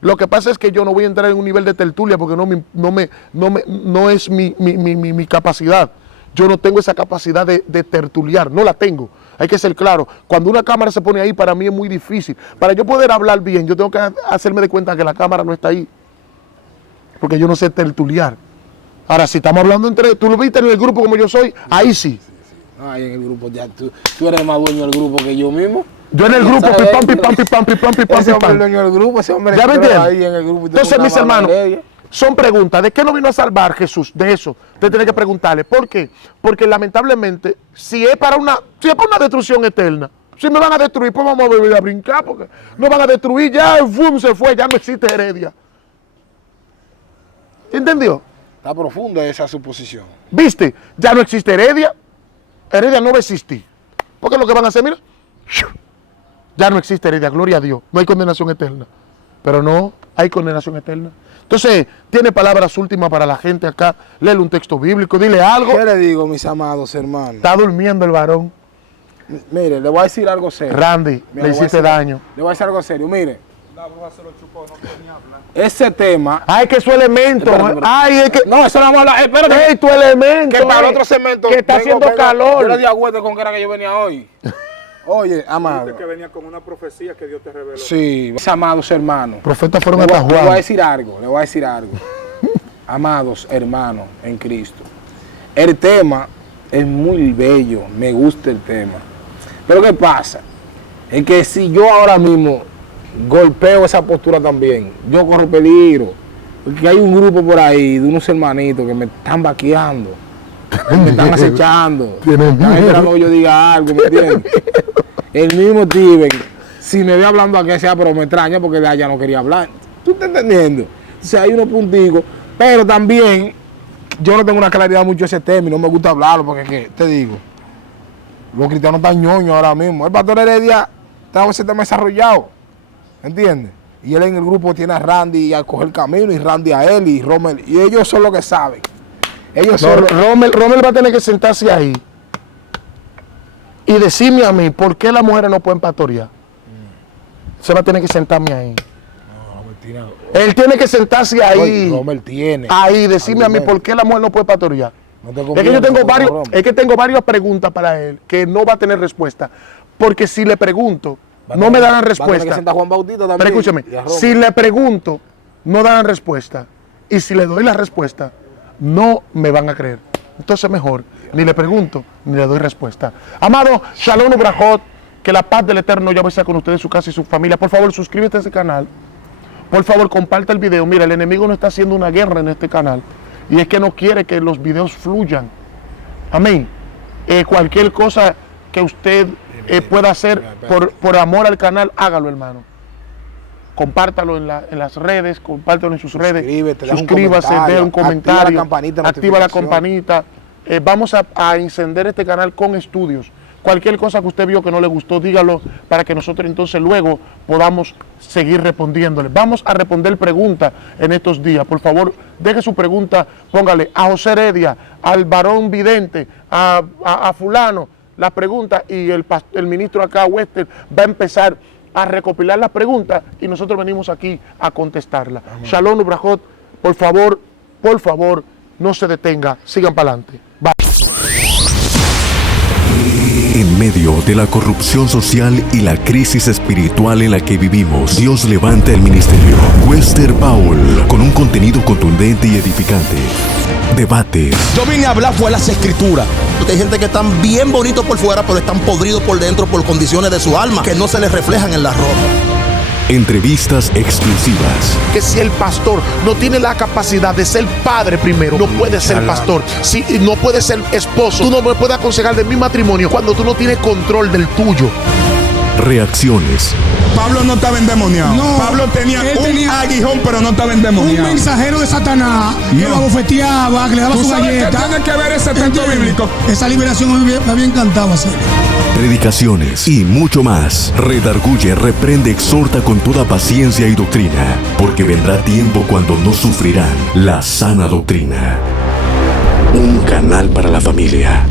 Lo que pasa es que yo no voy a entrar en un nivel de tertulia porque no es mi capacidad. Yo no tengo esa capacidad de tertuliar, no la tengo. Hay que ser claro. Cuando una cámara se pone ahí, para mí es muy difícil. Para yo poder hablar bien, yo tengo que hacerme de cuenta que la cámara no está ahí. Porque yo no sé tertuliar. Ahora, si estamos hablando entre... Tú lo viste en el grupo como yo soy, ahí sí. No, ahí en el grupo ya. Tú eres más dueño del grupo que yo mismo. Yo en el grupo, pipam, pipam, pipam, pipam, pipam, Ese hombre es pipam. dueño del grupo, ese hombre ¿Ya me entiendes? ahí en el grupo. Entonces, mis hermanos, son preguntas. ¿De qué nos vino a salvar Jesús? De eso. Usted tiene que preguntarle. ¿Por qué? Porque lamentablemente, si es para una destrucción eterna, si me van a destruir, pues vamos a volver a brincar, porque no van a destruir, ya el boom se fue, ya no existe Heredia. ¿Entendió? Está profunda esa suposición. ¿Viste? Ya no existe Heredia. Heredia no va a existir. Porque lo que van a hacer, mira, ya no existe Heredia, gloria a Dios. No hay condenación eterna. Pero no hay condenación eterna. Entonces, tiene palabras últimas para la gente acá. Léele un texto bíblico, dile algo. ¿Qué le digo, mis amados hermanos? Está durmiendo el varón. Mire, le voy a decir algo serio. Randy, Mira, le hiciste daño. Le voy a decir algo serio. Mire, La bruja se lo chupó, no tenía hablar. ese tema... Ay, que su elemento. Espérate. Ay, es que... No, eso no vamos a hablar. Espérate. Ey, tu elemento. Que para el otro segmento... Que está haciendo calor. Yo le di agüete con que era que yo venía hoy. Oye, amado. Dice que venía con una profecía que Dios te reveló. Sí, mis amados hermanos. Profetas fueron Le hasta voy a Juan. decir algo, le voy a decir algo. Amados hermanos en Cristo. El tema es muy bello, me gusta el tema. Pero ¿qué pasa? Es que si yo ahora mismo golpeo esa postura también, yo corro peligro. Porque hay un grupo por ahí de unos hermanitos que me están vaqueando, que me están acechando, están esperando que yo diga algo, ¿me entiendes? El mismo Steven, si me ve hablando aquí sea, pero me extraña porque de allá no quería hablar. ¿Tú estás entendiendo? Entonces hay unos punticos, pero también yo no tengo una claridad mucho de ese tema y no me gusta hablarlo porque, ¿qué? Te digo, los cristianos están ñoños ahora mismo. El pastor Heredia está ese tema desarrollado, ¿entiendes? Y él en el grupo tiene a Randy a coger camino y Randy a él y Rommel, y ellos son los que saben. Ellos No, son... Rommel va a tener que sentarse ahí y decirme a mí por qué las mujeres no pueden pastorear. Se va a tener que sentarme ahí. Él tiene que sentarse ahí. Rommel tiene. Ahí, decirme a mí por qué la mujer no puede pastorear. No te Es que yo conviene, tengo varias preguntas para él que no va a tener respuesta. Porque si le pregunto, no me darán Va a tener que respuesta. sentar a Juan Bautista también. Pero escúchame, y a Rommel. si le pregunto, no darán respuesta. Y si le doy la respuesta, no me van a creer. Entonces mejor, ni le pregunto, ni le doy respuesta. Amado, Shalom Ubrajot, que la paz del Eterno ya sea con ustedes, su casa y su familia. Por favor, suscríbete a este canal. Por favor, comparta el video. Mira, el enemigo no está haciendo una guerra en este canal. Y es que no quiere que los videos fluyan. Amén. Cualquier cosa que usted pueda hacer por amor al canal, hágalo, hermano. Compártalo en las redes, compártalo en sus redes. Suscríbase, deja un comentario, activa la campanita. Vamos a encender este canal con estudios. Cualquier cosa que usted vio que no le gustó, dígalo para que nosotros entonces luego podamos seguir respondiéndole. Vamos a responder preguntas en estos días. Por favor, deje su pregunta, póngale a José Heredia, al varón vidente, a fulano, las preguntas, y el ministro acá, Wester, va a empezar a recopilar las preguntas y nosotros venimos aquí a contestarlas. Shalom Ubrajot, por favor, no se detenga, sigan para adelante. Bye. En medio de la corrupción social y la crisis espiritual en la que vivimos, Dios levanta el ministerio Wester Powell con un contenido contundente y edificante. Debates. Yo vine a hablar fue las escrituras. Hay gente que están bien bonitos por fuera, pero están podridos por dentro por condiciones de su alma que no se les reflejan en la ropa. Entrevistas exclusivas. Que si el pastor no tiene la capacidad de ser padre primero, no puede ser pastor. Si no puede ser esposo, tú no me puedes aconsejar de mi matrimonio cuando tú no tienes control del tuyo. Reacciones. Pablo no estaba endemoniado. No, Pablo tenía un aguijón, pero no estaba endemoniado. Un mensajero de Satanás que lo abofeteaba, que le daba su galleta. ¿Qué tiene que ver ese texto bíblico? Esa liberación me había encantado hacer. Predicaciones y mucho más. Redarguye, reprende, exhorta con toda paciencia y doctrina, porque vendrá tiempo cuando no sufrirán la sana doctrina. Un canal para la familia.